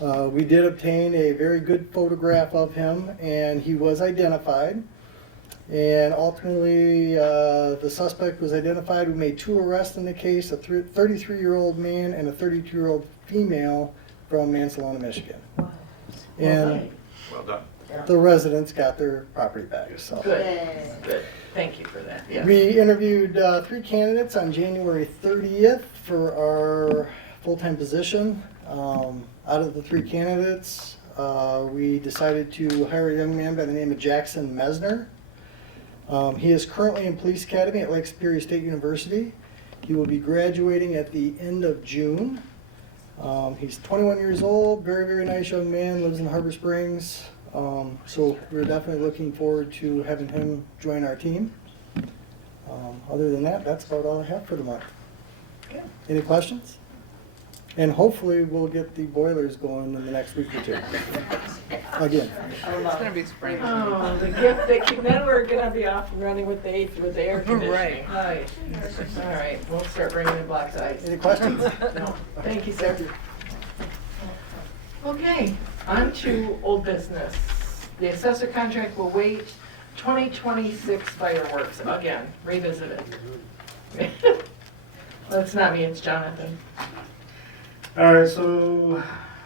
We did obtain a very good photograph of him, and he was identified. And ultimately, the suspect was identified. We made 2 arrests in the case, a 33-year-old man and a 32-year-old female from Mansalona, Michigan. And Well done. the residents got their property back. So. Good, good. Thank you for that. Yeah. We interviewed 3 candidates on January 30th for our full-time position. Out of the 3 candidates, we decided to hire a young man by the name of Jackson Mesner. He is currently in Police Academy at Lake Superior State University. He will be graduating at the end of June. He's 21 years old, very, very nice young man, lives in Harbor Springs. So we're definitely looking forward to having him join our team. Other than that, that's about all I have for the month. Good. Any questions? And hopefully we'll get the boilers going in the next week or 2. Again. It's gonna be spring. Oh, the gift that then we're gonna be off and running with the air conditioning. Right. All right, we'll start bringing in black ice. Any questions? No, thank you, sir. Okay, on to old business. the assessor contract will wait. 2026 fireworks, again, revisit it. That's not me, it's Jonathan. All right, so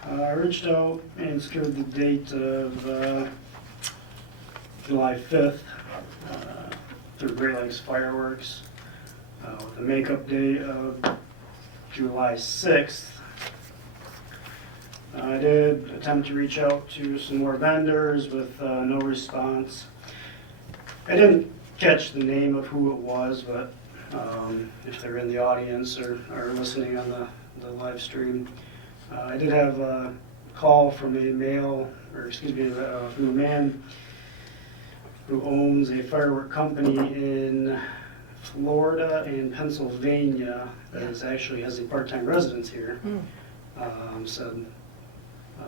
I reached out and secured the date of July 5th through Great Lakes Fireworks with a makeup date of July 6th. I did attempt to reach out to some more vendors with no response. I didn't catch the name of who it was, but if they're in the audience or listening on the live stream, I did have a call from a from a man who owns a firework company in Florida and Pennsylvania that actually has a part-time residence here. So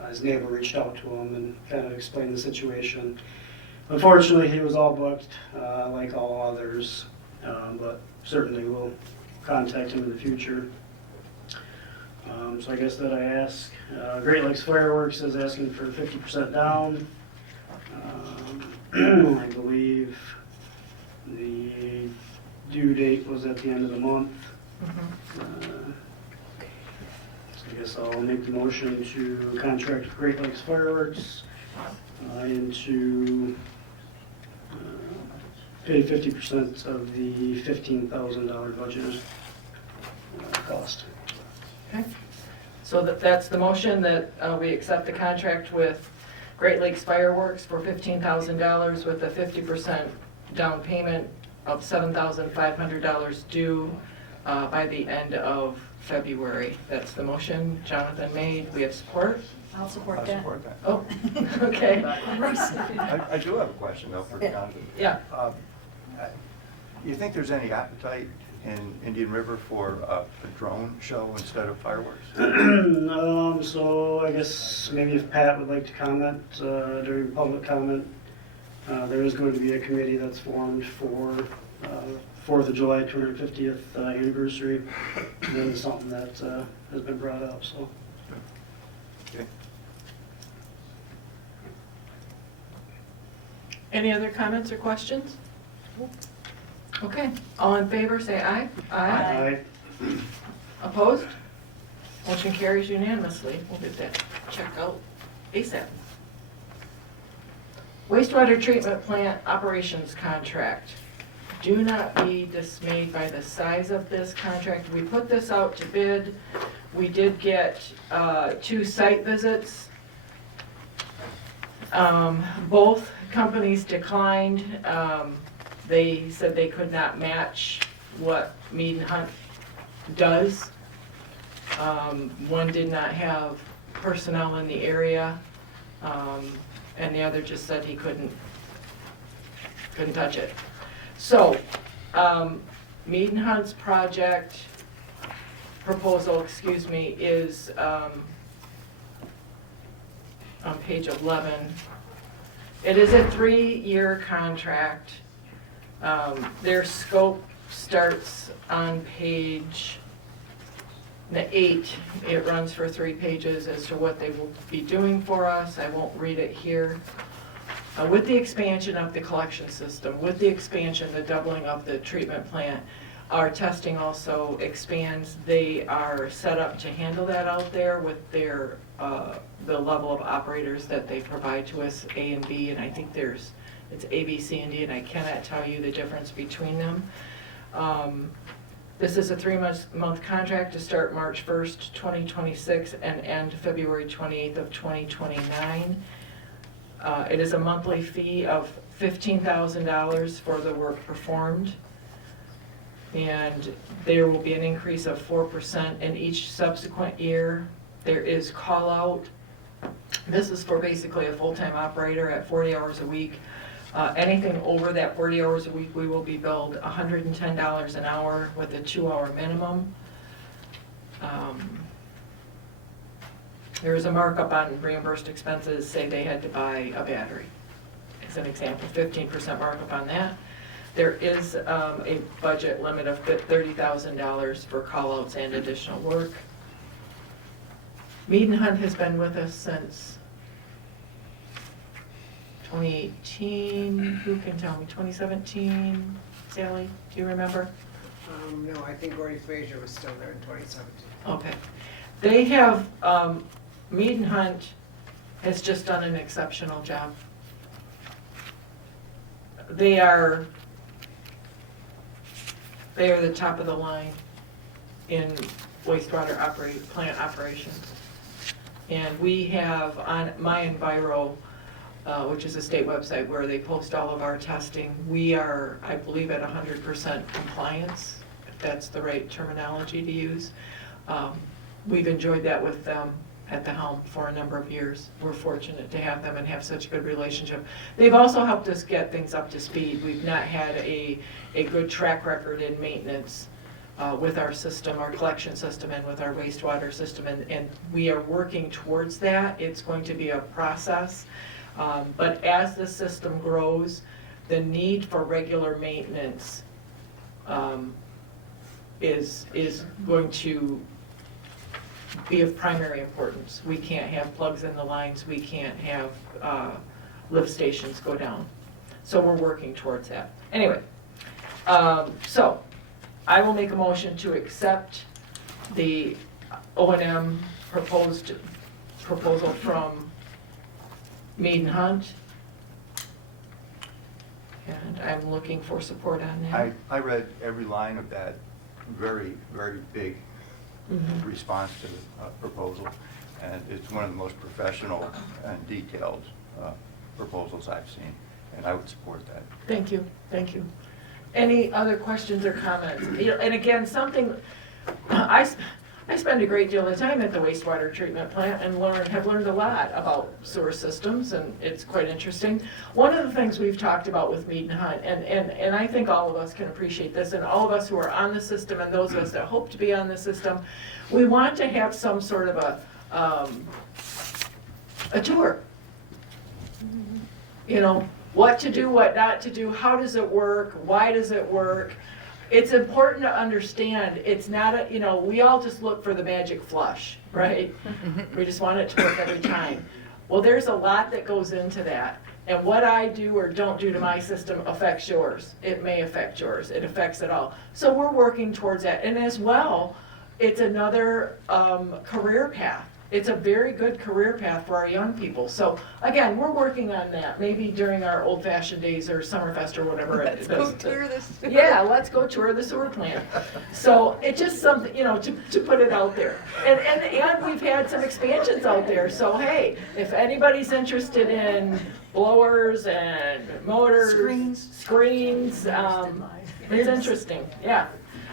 his neighbor reached out to him and kind of explained the situation. Unfortunately, he was all booked, like all others, but certainly we'll contact him in the future. So I guess that I ask, Great Lakes Fireworks is asking for 50% down. I believe the due date was at the end of the month. So I guess I'll make the motion to contract with Great Lakes Fireworks and to pay 50% of the $15,000 budget cost. Okay. So that's the motion, that we accept the contract with Great Lakes Fireworks for $15,000 with a 50% down payment of $7,500 due by the end of February. That's the motion Jonathan made. We have support? I'll support I that. support that. Oh, okay. I do have a question though for Jonathan. Yeah. You think there's any appetite in Indian River for a drone show instead of fireworks? So I guess maybe if Pat would like to comment during public comment, there is going to be a committee that's formed for 4th of July 250th anniversary. And it's something that has been brought up. So. Okay. Any other comments or questions? Okay, all in favor, say aye. Aye. Opposed? Motion carries unanimously. We'll get that checked out ASAP. Wastewater treatment plant operations contract. Do not be dismayed by the size of this contract. We put this out to bid. We did get 2 site visits. Both companies declined. They said they could not match what Mead and Hunt does. One did not have personnel in the area, and the other just said he couldn't touch it. So, Mead and Hunt's project proposal, is on page 11. It is a 3-year contract. Their scope starts on page 8. It runs for 3 pages as to what they will be doing for us. I won't read it here. With the expansion of the collection system, with the expansion, the doubling of the treatment plant, our testing also expands. They are set up to handle that out there with their the level of operators that they provide to us, A and B, and I think it's A, B, C, and D, and I cannot tell you the difference between them. This is a 3-month contract to start March 1st, 2026 and end February 28th of 2029. It is a monthly fee of $15,000 for the work performed. And there will be an increase of 4% in each subsequent year. There is call out. This is for basically a full-time operator at 40 hours a week. Anything over that 40 hours a week, we will be billed $110 an hour with a 2-hour minimum. There is a markup on reimbursed expenses, say they had to buy a battery. As an example, 15% markup on that. There is a budget limit of $30,000 for call-outs and additional work. Mead and Hunt has been with us since 2018, who can tell me, 2017, Sally, do you remember? No, I think Gordy Frazier was still there in 2017. Okay. They have, Mead and Hunt has just done an exceptional job. They are the top of the line in wastewater plant operations. And we have on My Enviro, which is a state website where they post all of our testing, we are, I believe, at 100% compliance, if that's the right terminology to use. We've enjoyed that with them at the helm for a number of years. We're fortunate to have them and have such a good relationship. They've also helped us get things up to speed. We've not had a good track record in maintenance with our system, our collection system, and with our wastewater system, and we are working towards that. It's going to be a process, but as the system grows, the need for regular maintenance is going to be of primary importance. We can't have plugs in the lines, we can't have lift stations go down. So we're working towards that. Anyway, so I will make a motion to accept the O&M proposal from Mead and Hunt. And I'm looking for support on that. I read every line of that very, very big response to the proposal, and it's one of the most professional and detailed proposals I've seen, and I would support that. Thank you, thank you. Any other questions or comments? You know, and again, something, I spend a great deal of time at the wastewater treatment plant and have learned a lot about sewer systems, and it's quite interesting. One of the things we've talked about with Mead and Hunt, and I think all of us can appreciate this, and all of us who are on the system and those of us that hope to be on the system, we want to have some sort of a tour. You know, what to do, what not to do, how does it work, why does it work? It's important to understand, it's not a, you know, we all just look for the magic flush, right? We just want it to work every time. Well, there's a lot that goes into that. And what I do or don't do to my system affects yours. It may affect yours. It affects it all. So we're working towards that. And as well, it's another career path. It's a very good career path for our young people. So again, we're working on that, maybe during our old-fashioned days or Summerfest or whatever. Let's go tour the sewer. Yeah, let's go tour the sewer plant. So it's just something, you know, to put it out there. And we've had some expansions out there. So hey, if anybody's interested in blowers and motors, screens, it's interesting, yeah.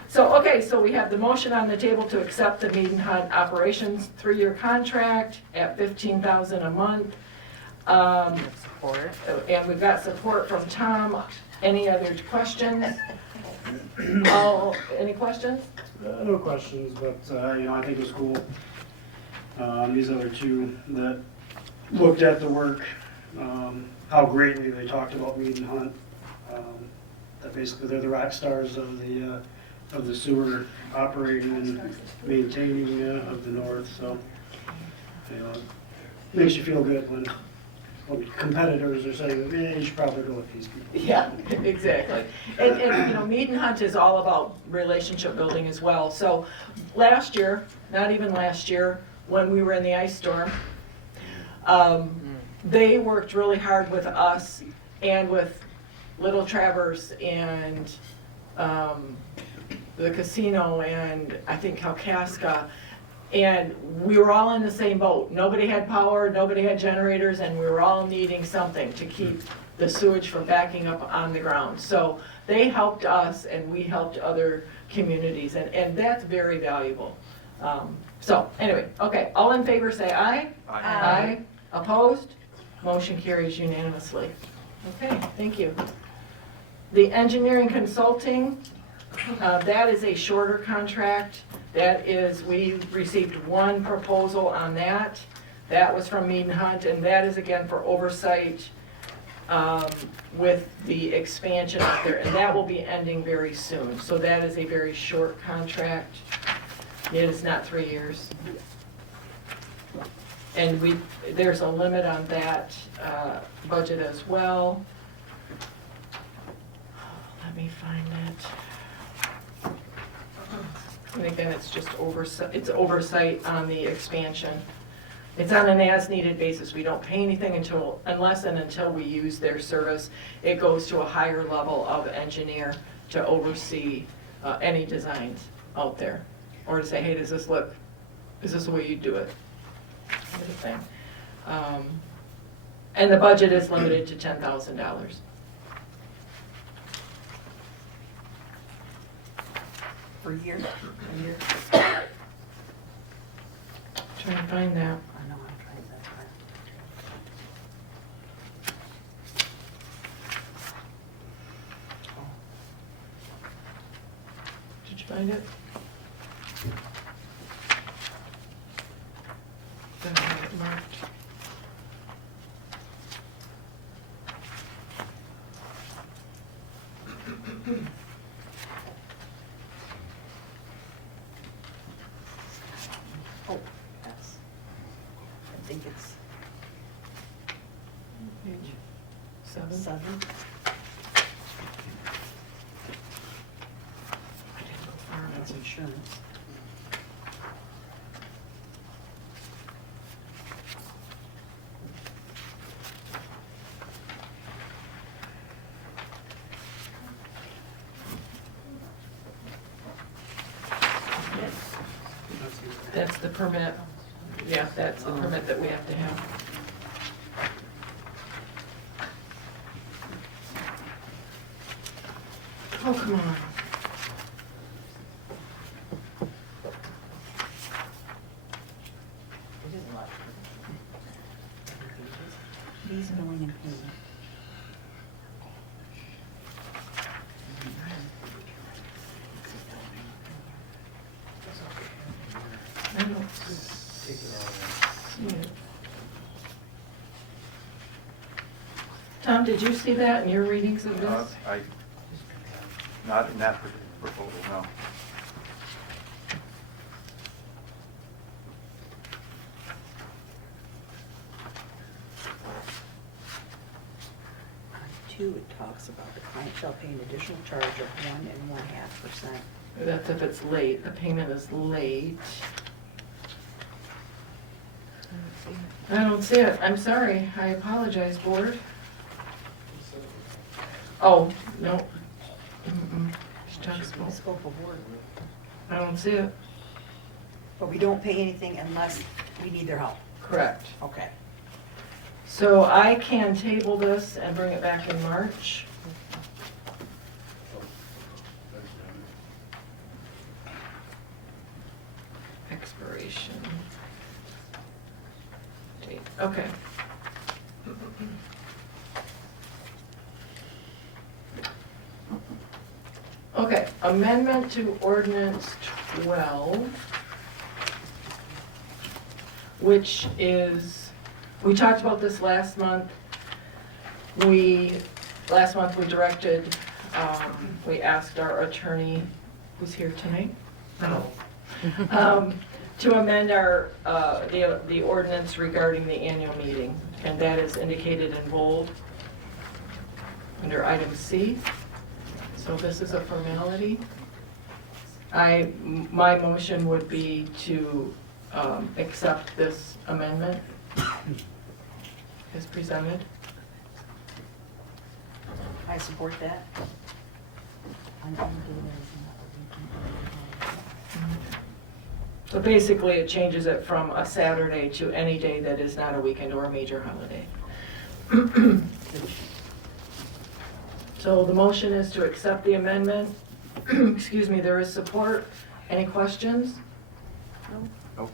So, okay, so we have the motion on the table to accept the Mead and Hunt operations 3-year contract at $15,000 a month. Support. And we've got support from Tom. Any other questions? Any questions? No questions, but, you know, I think it was cool. These other two that looked at the work, how greatly they talked about Mead and Hunt. That basically they're the rock stars of the sewer operating and maintaining of the north, so, you know, it makes you feel good when competitors are saying, yeah, you should probably go with these people. Yeah, exactly. And you know, Mead and Hunt is all about relationship building as well. So last year, not even last year, when we were in the ice storm, they worked really hard with us and with Little Traverse and the casino and I think Kalkaska, and we were all in the same boat. Nobody had power, nobody had generators, and we were all needing something to keep the sewage from backing up on the ground. So they helped us and we helped other communities, and that's very valuable. So anyway, okay, all in favor say aye. Aye. Aye. Opposed? Motion carries unanimously. Okay, thank you. The engineering consulting, that is a shorter contract. That is, we received one proposal on that. That was from Mead and Hunt, and that is again for oversight with the expansion out there, and that will be ending very soon. So that is a very short contract. It is not 3 years. And there's a limit on that budget as well. Let me find it. And again, it's just oversight on the expansion. It's on an as-needed basis. We don't pay anything unless and until we use their service. It goes to a higher level of engineer to oversee any designs out there. Or to say, hey, does this look, is this the way you do it? Kind of thing. And the budget is limited to $10,000. Per year? A year? Trying to find that. I know, I'm trying that part. Did you find it? Don't have it marked. Oh, yes. I think it's Page 7. 7. I didn't go far enough. That's insurance. That's the permit. Yeah, that's the permit that we have to have. Oh, come on. Fees, billing, and payment. I don't see it. Tom, did you see that in your readings of this? Not in that proposal, no. On 2, it talks about the client shall pay an additional charge of 1.5%. That's if it's late, the payment is late. I don't see it, I'm sorry, I apologize, board. Oh, no. Mm-mm. She talks about- Scope of work. I don't see it. But we don't pay anything unless we need their help. Correct. Okay. So I can table this and bring it back in March. Expiration date, okay. Okay, amendment to ordinance 12, which is, we talked about this last month. Last month we directed, we asked our attorney, who's here tonight? No. To amend the ordinance regarding the annual meeting, and that is indicated in bold under item C. So this is a formality. My motion would be to accept this amendment as presented. I support that. So basically, it changes it from a Saturday to any day that is not a weekend or a major holiday. So the motion is to accept the amendment. Excuse me, there is support. Any questions? Nope.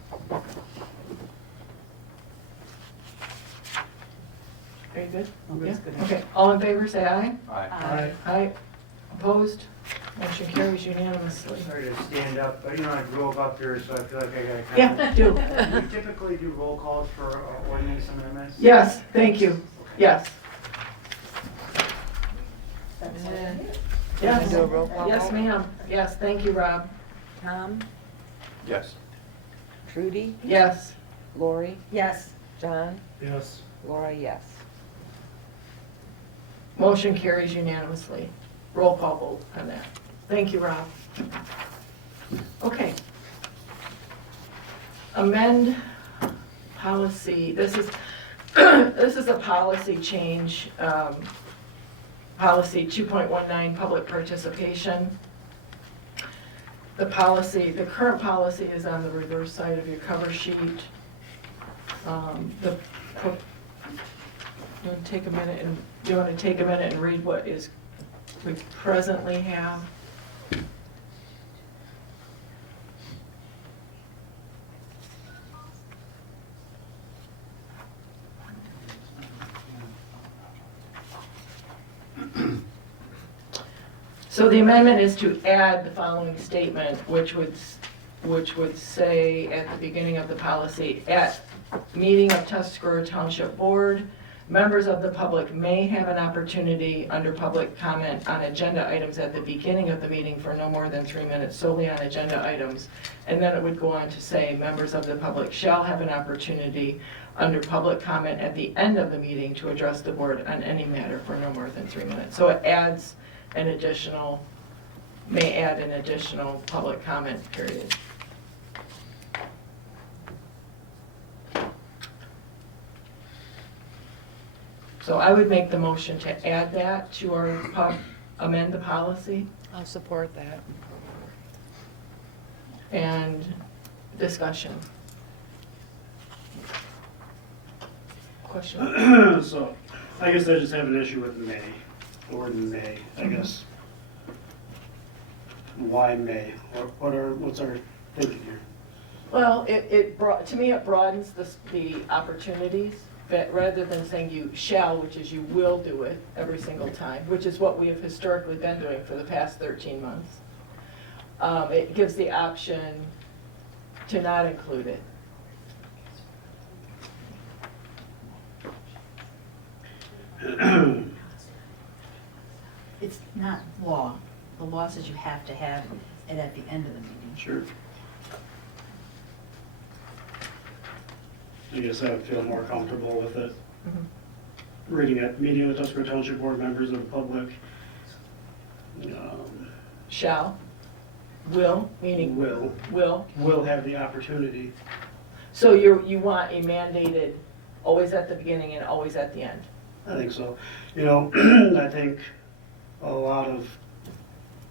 Are you good? Oh, Yeah? that's good. Okay, all in favor, say aye. Aye. Aye. Opposed? Motion carries unanimously. Sorry to stand up, but I grew up here, so I feel like I gotta Yeah, do. We typically do roll calls for ordinance amendments. Yes, thank you. Yes. Yes. Do a roll call Yes, vote? ma'am. Yes, thank you, Rob. Tom, Yes. Trudy, Yes. Lori, Yes. John, Yes. Laura, yes. Motion carries unanimously. Roll call vote on that. Thank you, Rob. Okay. Amend policy, this is, this is a policy change, policy 2.19, public participation. The policy, the current policy is on the reverse side of your cover sheet. You want to take a minute and read what is we presently have? So the amendment is to add the following statement, which would say at the beginning of the policy, at meeting of Tuscarora Township Board, members of the public may have an opportunity under public comment on agenda items at the beginning of the meeting for no more than 3 minutes solely on agenda items. And then it would go on to say, members of the public shall have an opportunity under public comment at the end of the meeting to address the board on any matter for no more than 3 minutes. So it adds an additional, may add an additional public comment period. So I would make the motion to add that to our, amend the policy I'll support that. and discussion. Question? So, I guess I just have an issue with May, the word May, I guess. Why May? What's our thinking here? Well, to me, it broadens the opportunities, but rather than saying you shall, which is you will do it every single time, which is what we have historically been doing for the past 13 months. It gives the option to not include it. It's not law. The law says you have to have it at the end of the meeting. Sure. I guess I would feel more comfortable with it. Reading at meeting of the Tuscarora Township Board, members of the public. Shall, will, meaning Will have the opportunity. So you want a mandated, always at the beginning and always at the end? I think so. I think a lot of,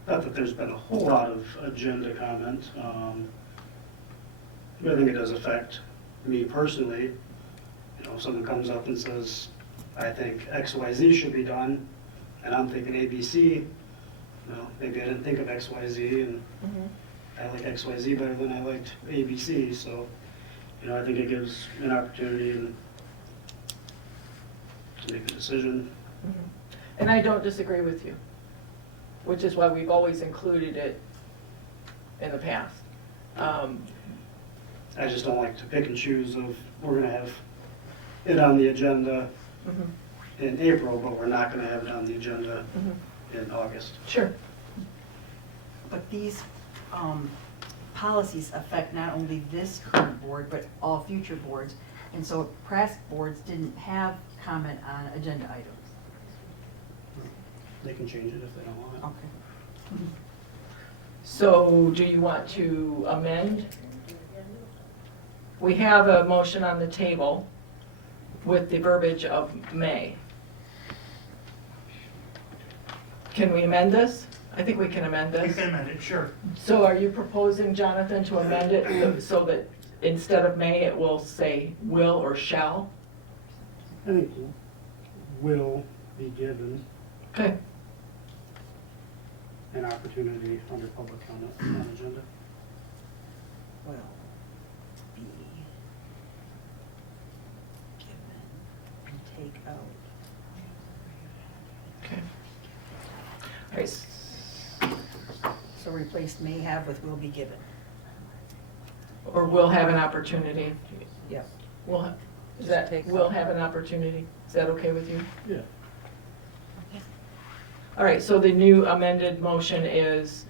not that there's been a whole lot of agenda comment, but I think it does affect me personally. If someone comes up and says, I think XYZ should be done, and I'm thinking ABC, maybe I didn't think of XYZ, and I like XYZ better than I liked ABC, so, I think it gives an opportunity to make a decision. And I don't disagree with you, which is why we've always included it in the past. I just don't like to pick and choose of, we're gonna have it on the agenda in April, but we're not gonna have it on the agenda in August. Sure. But these policies affect not only this current board, but all future boards. And so past boards didn't have comment on agenda items. They can change it if they don't want it. Okay. So do you want to amend? We have a motion on the table with the verbiage of may. Can we amend this? I think we can amend this. You can amend it, sure. So are you proposing, Jonathan, to amend it so that instead of may, it will say will or shall? I think will be given Okay. an opportunity under public comment on agenda. Will be given and take out. Okay. All right. So replace may have with will be given. Or will have an opportunity. Yep. Is that, will have an opportunity? Is that okay with you? Yeah. All right, so the new amended motion is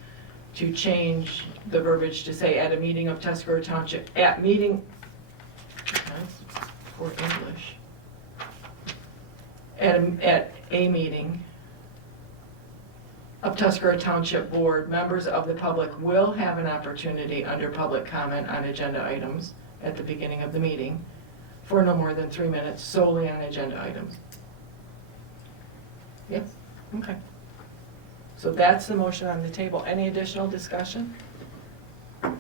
to change the verbiage to say at a meeting of Tuscarora Township, at meeting, for English. At a meeting of Tuscarora Township Board, members of the public will have an opportunity under public comment on agenda items at the beginning of the meeting for no more than 3 minutes solely on agenda items. Yes? Okay. So that's the motion on the table. Any additional discussion? I'll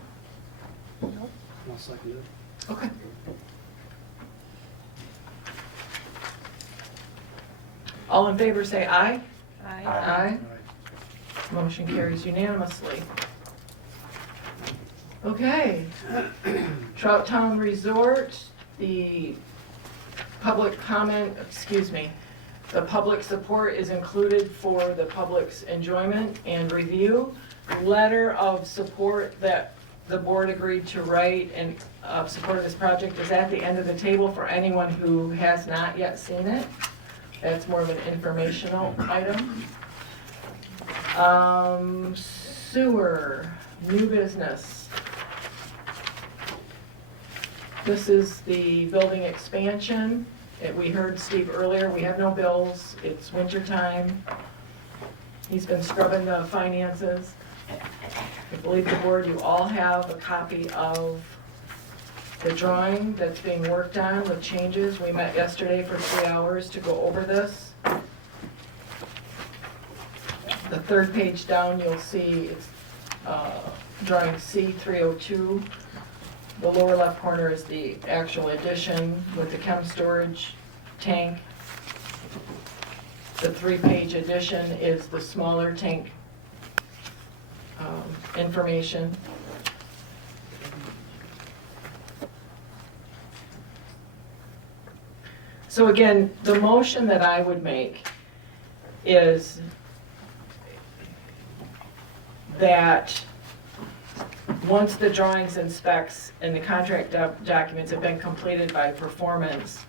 second it. Okay. All in favor say aye. Aye. Aye. Motion carries unanimously. Okay. Trout Town Resort, the public comment, the public support is included for the public's enjoyment and review. Letter of support that the board agreed to write and support of this project is at the end of the table for anyone who has not yet seen it. That's more of an informational item. Sewer, new business. This is the building expansion. We heard Steve earlier, we have no bills, it's winter time. He's been scrubbing the finances. I believe the board, you all have a copy of the drawing that's being worked on with changes. We met yesterday for 3 hours to go over this. The third page down, you'll see it's drawing C302. The lower left corner is the actual addition with the chem storage tank. The 3-page addition is the smaller tank information. So again, the motion that I would make is that once the drawings and specs and the contract documents have been completed by performance,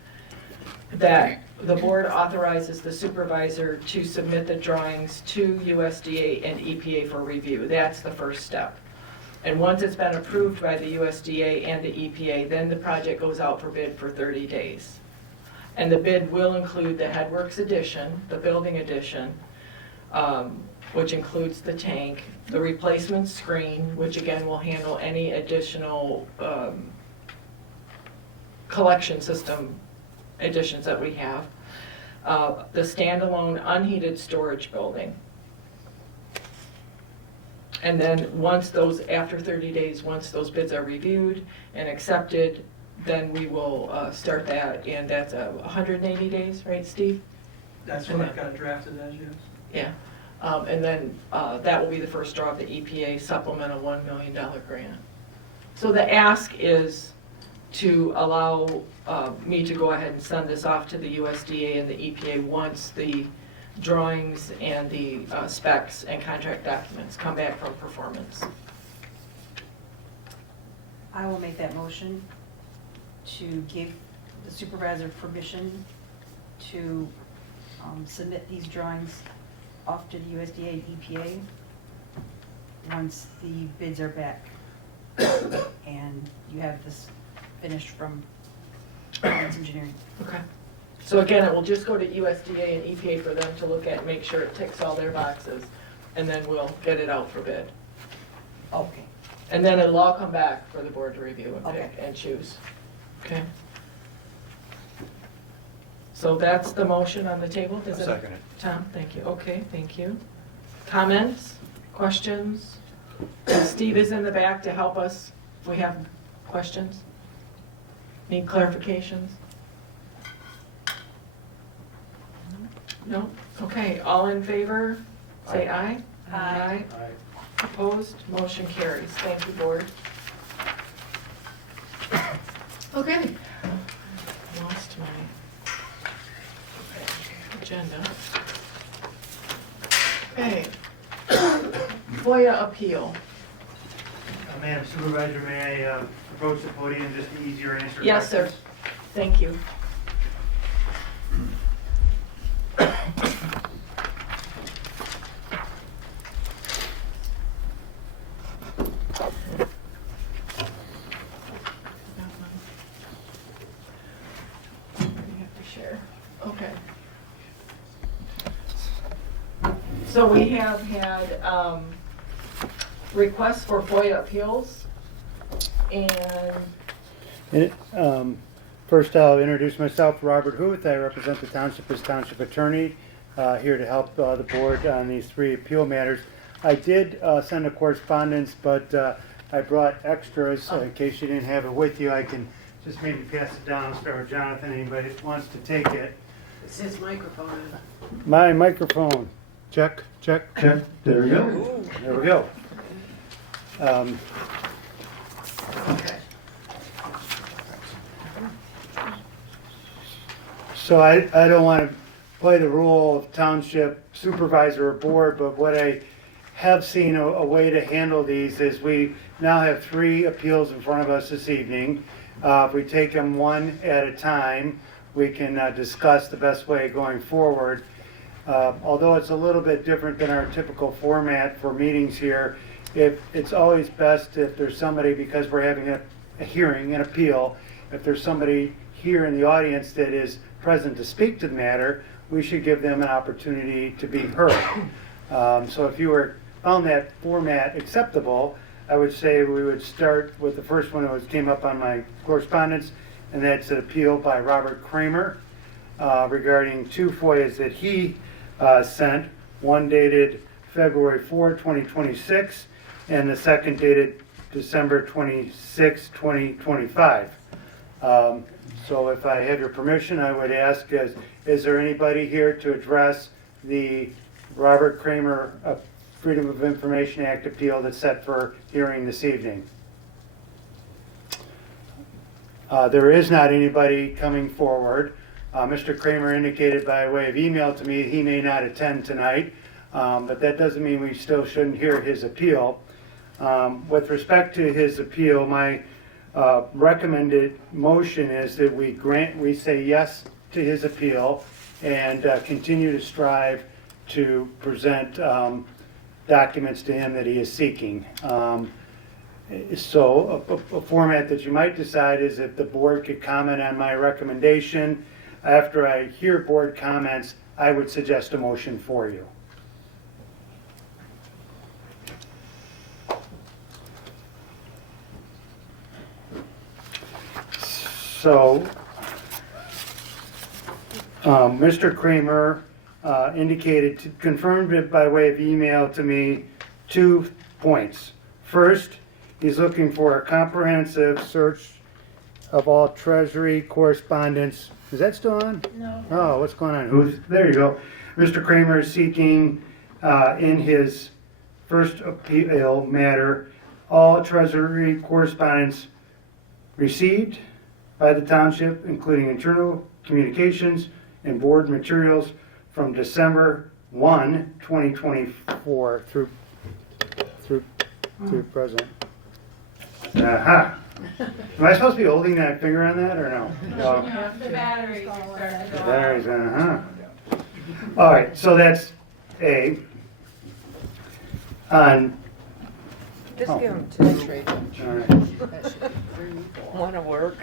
that the board authorizes the supervisor to submit the drawings to USDA and EPA for review. That's the first step. And once it's been approved by the USDA and the EPA, then the project goes out for bid for 30 days. And the bid will include the headworks addition, the building addition, which includes the tank, the replacement screen, which again will handle any additional collection system additions that we have, the standalone unheated storage building. And then once those, after 30 days, once those bids are reviewed and accepted, then we will start that, and that's 180 days, right, Steve? That's what I've got it drafted as, yes. Yeah. And then that will be the first draw of the EPA supplemental $1 million grant. So the ask is to allow me to go ahead and send this off to the USDA and the EPA once the drawings and the specs and contract documents come back from performance. I will make that motion to give the supervisor permission to submit these drawings off to the USDA and EPA once the bids are back and you have this finished from Ordinance Engineering. Okay. So again, it will just go to USDA and EPA for them to look at and make sure it ticks all their boxes, and then we'll get it out for bid. Okay. And then it'll all come back for the board to review and Okay. pick and choose. Okay? So that's the motion on the table? Is it- Second it. Tom, thank you. Okay, thank you. Comments? Questions? Steve is in the back to help us if we have questions. Need clarifications? No? Okay, all in favor, say aye. Aye. Opposed, motion carries. Thank you, board. Okay. Lost my agenda. Okay. FOIA appeal. Madam Supervisor, may I approach the podium just to easier answer questions? Yes, sir. Thank you. So we have had requests for FOIA appeals, and First, I'll introduce myself, Robert Huth. I represent the township as township attorney, here to help the board on these 3 appeal matters. I did send a correspondence, but I brought extras in case you didn't have it with you. I can just maybe pass it down, start with Jonathan, anybody that wants to take it. It's his microphone. My microphone. Check, check, check. There we go. There we go. So I don't want to play the role of township supervisor or board, but what I have seen a way to handle these is we now have 3 appeals in front of us this evening. If we take them one at a time, we can discuss the best way going forward. Although it's a little bit different than our typical format for meetings here, it's always best if there's somebody, because we're having a hearing, an appeal, if there's somebody here in the audience that is present to speak to the matter, we should give them an opportunity to be heard. So if you found that format acceptable, I would say we would start with the first one that came up on my correspondence, and that's an appeal by Robert Kramer regarding 2 FOIAs that he sent, one dated February 4, 2026, and the second dated December 26, 2025. So if I have your permission, I would ask, is there anybody here to address the Robert Kramer Freedom of Information Act appeal that's set for hearing this evening? There is not anybody coming forward. Mr. Kramer indicated by way of email to me he may not attend tonight, but that doesn't mean we still shouldn't hear his appeal. With respect to his appeal, my recommended motion is that we say yes to his appeal and continue to strive to present documents to him that he is seeking. So a format that you might decide is if the board could comment on my recommendation. After I hear board comments, I would suggest a motion for you. So, Mr. Kramer confirmed it by way of email to me, 2 points. First, he's looking for a comprehensive search of all Treasury correspondence. Is that still on? no. Oh, what's going on? There you go. Mr. Kramer is seeking, in his first appeal matter, all Treasury correspondence received by the township, including internal communications and board materials from December 1, 2024 through present. Aha. Am I supposed to be holding that finger on that or no? No. The batteries are starting to go Batteries, All right, so that's A. On. Just give them to the trade. All right. Want to work?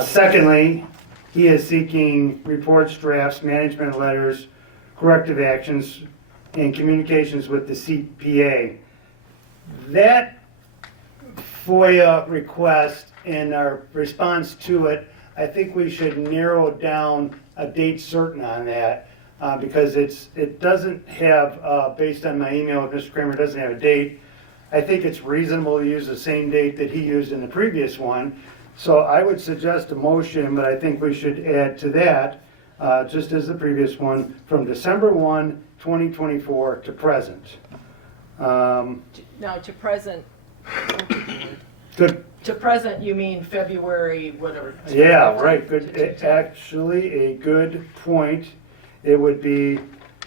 Secondly, he is seeking reports, drafts, management letters, corrective actions, and communications with the CPA. That FOIA request and our response to it, I think we should narrow down a date certain on that because it doesn't have, based on my email with Mr. Kramer, it doesn't have a date. I think it's reasonable to use the same date that he used in the previous one. So I would suggest a motion, but I think we should add to that, just as the previous one, from December 1, 2024 to present. Now, to present, Good. to present, you mean February, whatever. Yeah, right. Good. Actually, a good point. It would be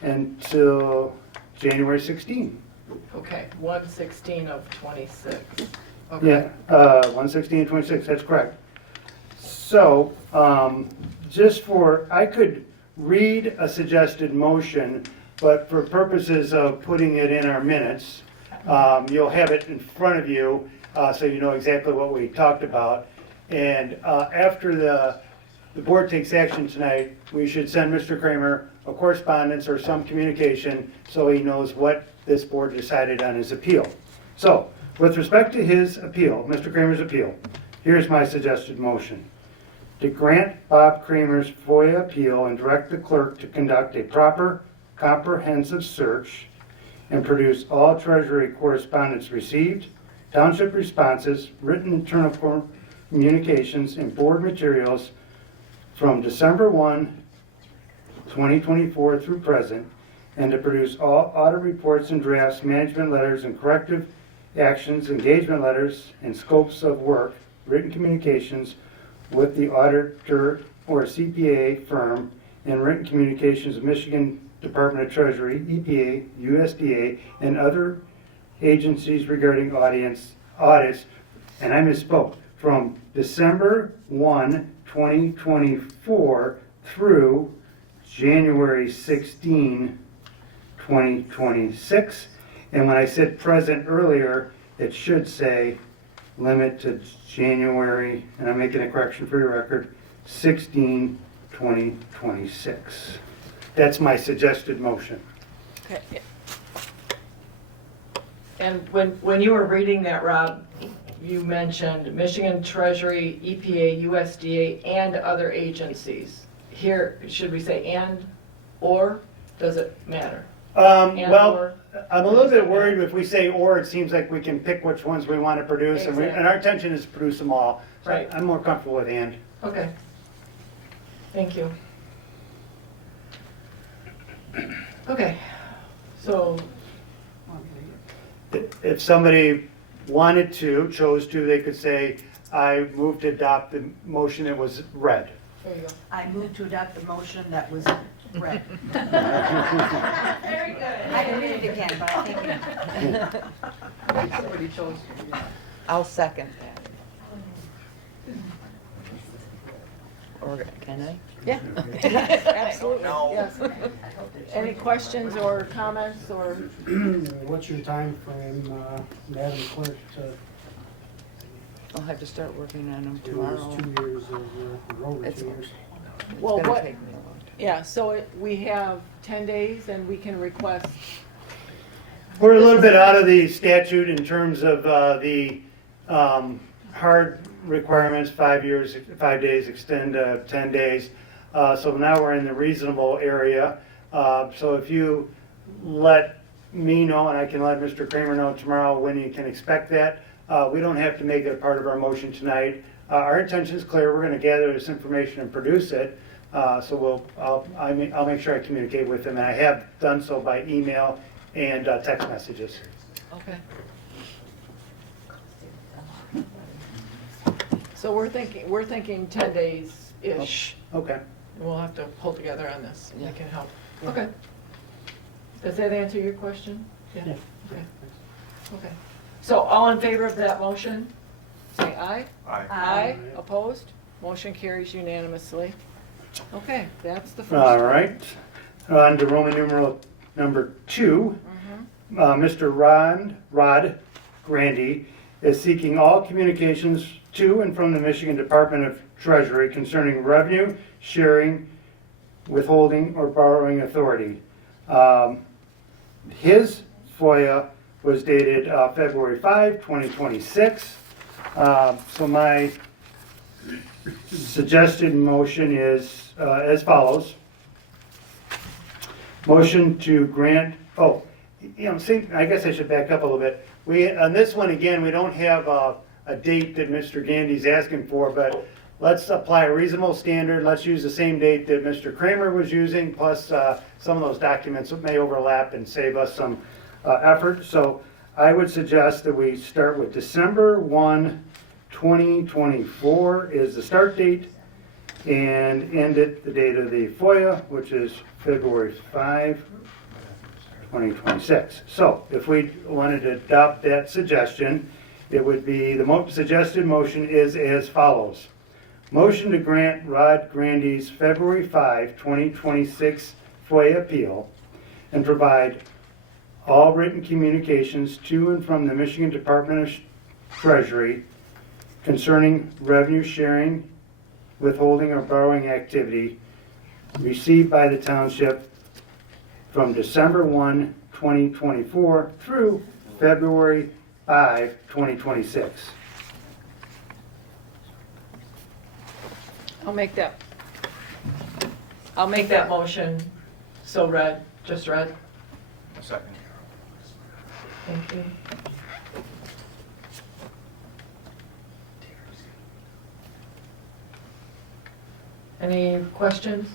until January 16. Okay, 1/16 of 26. Yeah, 116 and 26, that's correct. So, I could read a suggested motion, but for purposes of putting it in our minutes, you'll have it in front of you so you know exactly what we talked about. And after the the board takes action tonight, we should send Mr. Kramer a correspondence or some communication so he knows what this board decided on his appeal. So, with respect to his appeal, Mr. Kramer's appeal, here's my suggested motion. To grant Bob Kramer's FOIA appeal and direct the clerk to conduct a proper, comprehensive search and produce all Treasury correspondence received, township responses, written internal communications, and board materials from December 1, 2024 through present, and to produce all audit reports and drafts, management letters, and corrective actions, engagement letters, and scopes of work, written communications with the auditor or CPA firm, and written communications of Michigan Department of Treasury, EPA, USDA, and other agencies regarding audits, and I misspoke, from December 1, 2024 through January 16, 2026. And when I said present earlier, it should say limit to January, and I'm making a correction for your record, 16, 2026. That's my suggested motion. Okay. And when you were reading that, Rob, you mentioned Michigan Treasury, EPA, USDA, and other agencies. Here, should we say and, or, does it matter? And Well, or? I'm a little bit worried if we say or, it seems like we can pick which ones we want to produce, and Exactly. our intention is to produce them all. So Right. I'm more comfortable with and. Okay. Thank you. Okay, so, If somebody wanted to, chose to, they could say, I move to adopt the motion that was read. there you go. I move to adopt the motion that was read. Very good. I can read it again, but I think. Somebody chose. I'll second that. Or can I? Yeah, absolutely, yes. Any questions or comments or? What's your time frame, Madam Clerk, to I'll have to start working on them do tomorrow. this 2 years of, or over It's- 2 years? It's Well, gonna what- take me a long time. Yeah, so we have 10 days and we can request, We're a little bit out of the statute in terms of the hard requirements, 5 years, 5 days, extend 10 days. So now we're in the reasonable area. So if you let me know, and I can let Mr. Kramer know tomorrow when you can expect that, we don't have to make it a part of our motion tonight. Our intention is clear. We're going to gather this information and produce it. So I'll make sure I communicate with him, and I have done so by email and text messages. okay. So we're thinking 10 days-ish. Okay. We'll have to pull together on this. Yeah. That can help. Okay. Does that answer your question? Yeah. Okay. Okay. So all in favor of that motion, say aye. Aye. Aye. Opposed? Motion carries unanimously. Okay, that's the first. All right. On to Roman numeral number 2. Mr. Rod Grandy is seeking all communications to and from the Michigan Department of Treasury concerning revenue, sharing, withholding, or borrowing authority. His FOIA was dated February 5, 2026. So my suggested motion is as follows. Motion to grant, see, I guess I should back up a little bit. On this one, again, we don't have a date that Mr. Gandy's asking for, but let's apply a reasonable standard. Let's use the same date that Mr. Kramer was using, plus some of those documents that may overlap and save us some effort. So I would suggest that we start with December 1, 2024 is the start date, and end at the date of the FOIA, which is February 5, 2026. So if we wanted to adopt that suggestion, it would be, the suggested motion is as follows. Motion to grant Rod Grandy's February 5, 2026 FOIA appeal and provide all written communications to and from the Michigan Department of Treasury concerning revenue sharing, withholding, or borrowing activity received by the township from December 1, 2024 through February 5, 2026. I'll make that motion, so read, just read. Second. Thank you. Any questions?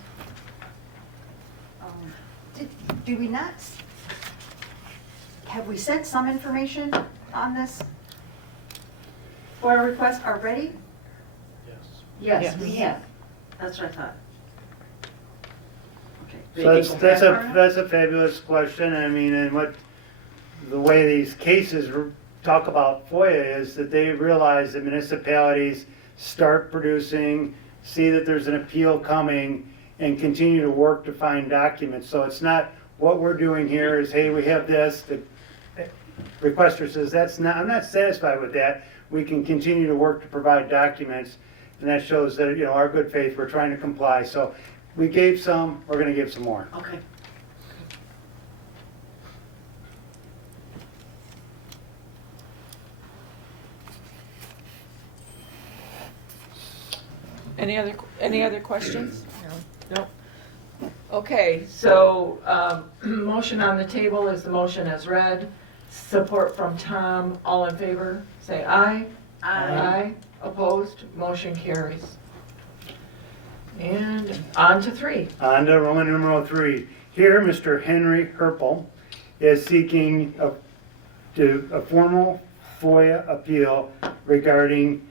Do we not, have we sent some information on this for a request already? Yes, we have. That's what I thought. Okay. So that's a fabulous question. I mean, and what the way these cases talk about FOIA is that they realize that municipalities start producing, see that there's an appeal coming, and continue to work to find documents. So it's not what we're doing here is, hey, we have this. The requester says, I'm not satisfied with that. We can continue to work to provide documents, and that shows that, you know, our good faith, we're trying to comply. So we gave some, we're going to give some more. Okay. Any other questions? No. Okay, so, motion on the table is the motion as read. Support from Tom, all in favor, say aye. Aye. Opposed, motion carries. And on to 3. On to Roman numeral 3. Here, Mr. Henry Herpel is seeking a formal FOIA appeal regarding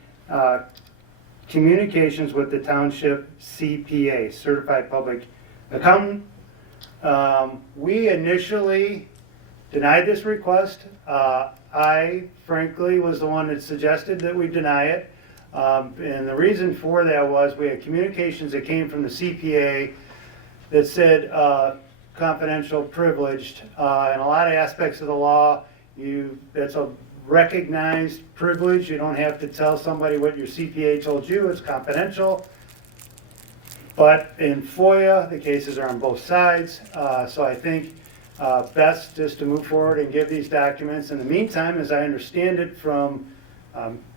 communications with the township CPA, Certified Public Accountant. We initially denied this request. I frankly was the one that suggested that we deny it. And the reason for that was we had communications that came from the CPA that said confidential, privileged. In a lot of aspects of the law, that's a recognized privilege. You don't have to tell somebody what your CPA told you. It's confidential. But in FOIA, the cases are on both sides. So I think best is to move forward and give these documents. In the meantime, as I understand it from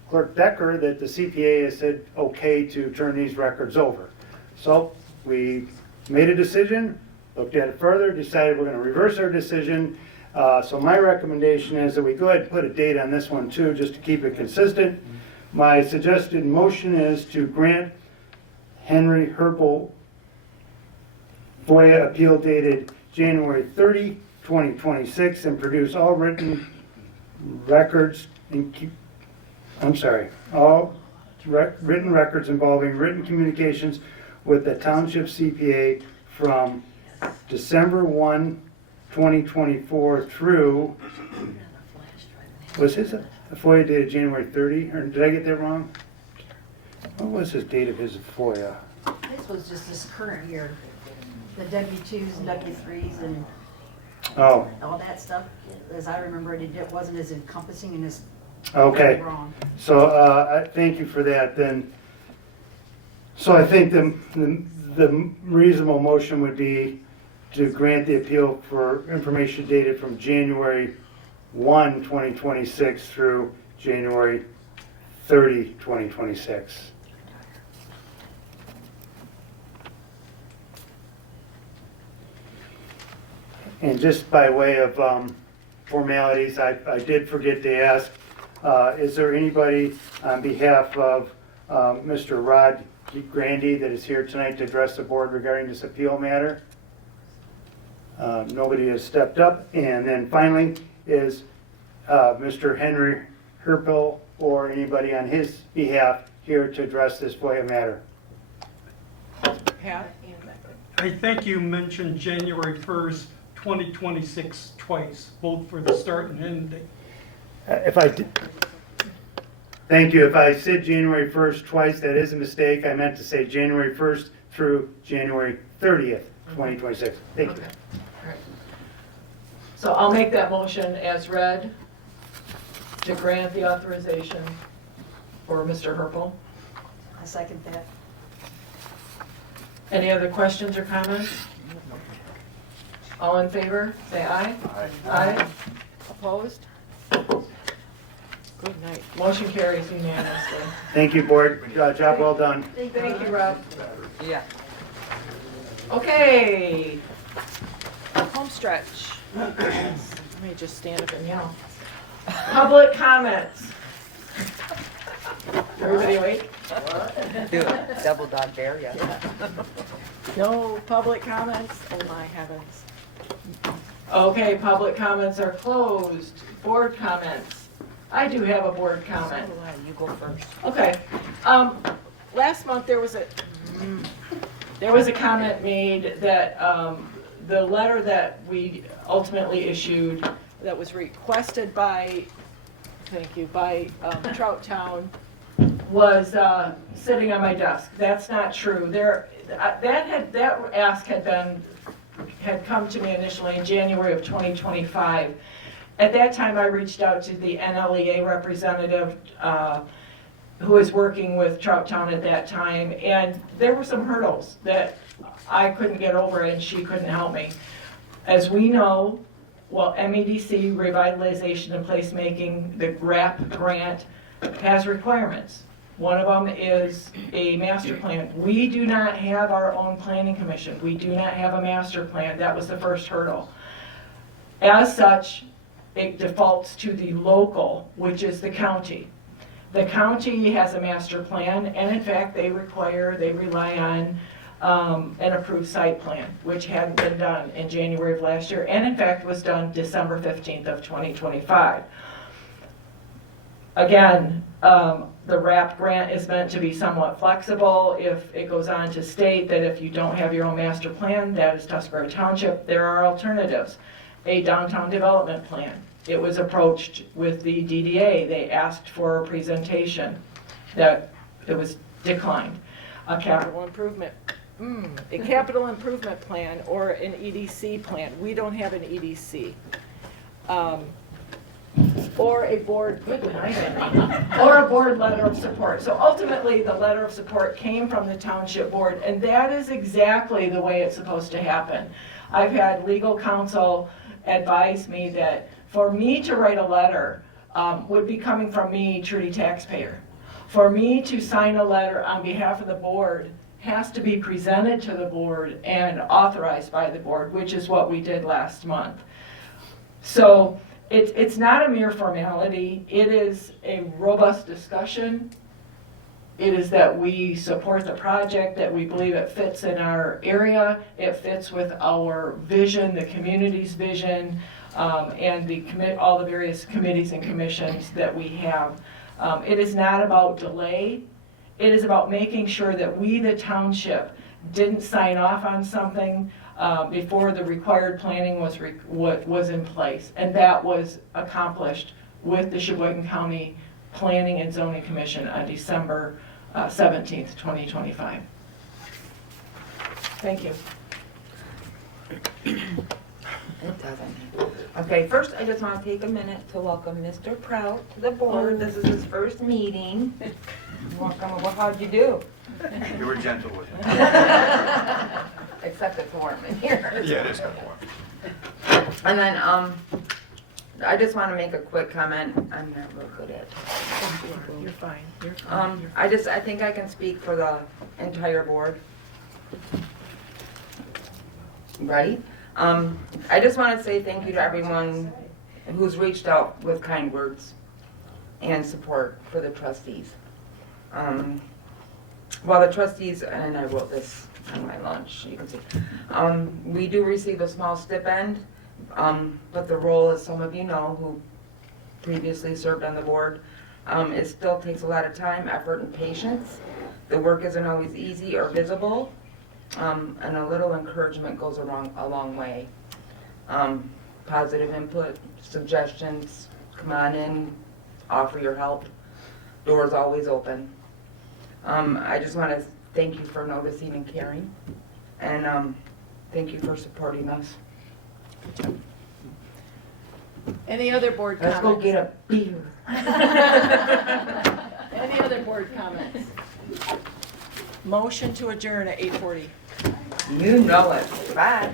Clerk Decker, that the CPA has said okay to turn these records over. So we made a decision, looked at it further, decided we're going to reverse our decision. So my recommendation is that we go ahead and put a date on this one too, just to keep it consistent. My suggested motion is to grant Henry Herpel FOIA appeal dated January 30, 2026, and produce all written records written records involving written communications with the township CPA from December 1, 2024 through, was his FOIA dated January 30, or did I get that wrong? What was his date of his FOIA? This was just this current year, the W-2s and W-3s and Oh, all that stuff. As I remember it, it wasn't as encompassing and as okay. wrong. So thank you for that then. So I think the reasonable motion would be to grant the appeal for information dated from January 1, 2026 through January 30, 2026. And just by way of formalities, I did forget to ask, is there anybody on behalf of Mr. Rod Grandy that is here tonight to address the board regarding this appeal matter? Nobody has stepped up. And then finally, is Mr. Henry Herpel or anybody on his behalf here to address this FOIA matter? Pat? I think you mentioned January 1st, 2026 twice, both for the start and end date. If I did, thank you. If I said January 1st twice, that is a mistake. I meant to say January 1st through January 30th, 2026. Thank you. Okay. All right. So I'll make that motion as read to grant the authorization for Mr. Herpel. I second that. Any other questions or comments? All in favor, say aye. Aye. Opposed? Good night. Motion carries unanimously. Thank you, board. Job well done. Thank you, Rob. Yeah. Okay. Home stretch. Let me just stand up and yell. Public comments. Everybody awake? Do it. Double dog dare ya. No public comments? Oh my heavens. Okay, public comments are closed. Board comments. I do have a board comment. You go first. Okay. Last month there was a comment made that the letter that we ultimately issued that was requested by, thank you, by Trout Town was sitting on my desk. That's not true. That ask had come to me initially in January of 2025. At that time, I reached out to the NLEA representative who was working with Trout Town at that time, and there were some hurdles that I couldn't get over and she couldn't help me. As we know, well, MEDC, Revitalization and Placemaking, the RAP grant, has requirements. One of them is a master plan. We do not have our own planning commission. We do not have a master plan. That was the first hurdle. As such, it defaults to the local, which is the county. The county has a master plan, and in fact, they rely on an approved site plan, which hadn't been done in January of last year, and in fact was done December 15th of 2025. Again, the RAP grant is meant to be somewhat flexible. If it goes on to state that if you don't have your own master plan, that is Tuscarora Township, there are alternatives. A downtown development plan. It was approached with the DDA. They asked for a presentation that it was declined. A capital improvement plan or an EDC plan. We don't have an EDC. Or a board, or a board letter of support. So ultimately, the letter of support came from the township board, and that is exactly the way it's supposed to happen. I've had legal counsel advise me that for me to write a letter would be coming from me, Trudy taxpayer. For me to sign a letter on behalf of the board has to be presented to the board and authorized by the board, which is what we did last month. So it's not a mere formality. It is a robust discussion. It is that we support the project, that we believe it fits in our area, it fits with our vision, the community's vision, and all the various committees and commissions that we have. It is not about delay. It is about making sure that we, the township, didn't sign off on something before the required planning was in place. And that was accomplished with the Sheboygan County Planning and Zoning Commission on December 17th, 2025. Thank you. It doesn't. Okay, first I just want to take a minute to welcome Mr. Prout to the board. This is his first meeting. Welcome. Well, how'd you do? You were gentle with him. Except it's warm in here. Yeah, it is kind of warm. And then I just want to make a quick comment. I'm not real good at. You're fine. You're fine. I think I can speak for the entire board. Right? I just want to say thank you to everyone who's reached out with kind words and support for the trustees. Well, the trustees, and I wrote this on my lunch, you can see, we do receive a small stipend, but the role, as some of you know, who previously served on the board, it still takes a lot of time, effort, and patience. The work isn't always easy or visible, and a little encouragement goes a long way. Positive input, suggestions, come on in, offer your help. Doors always open. I just want to thank you for noticing and caring, and thank you for supporting us. Any other board comments? Let's go get a beer. Any other board comments? Motion to adjourn at 8:40. You know it. Bye.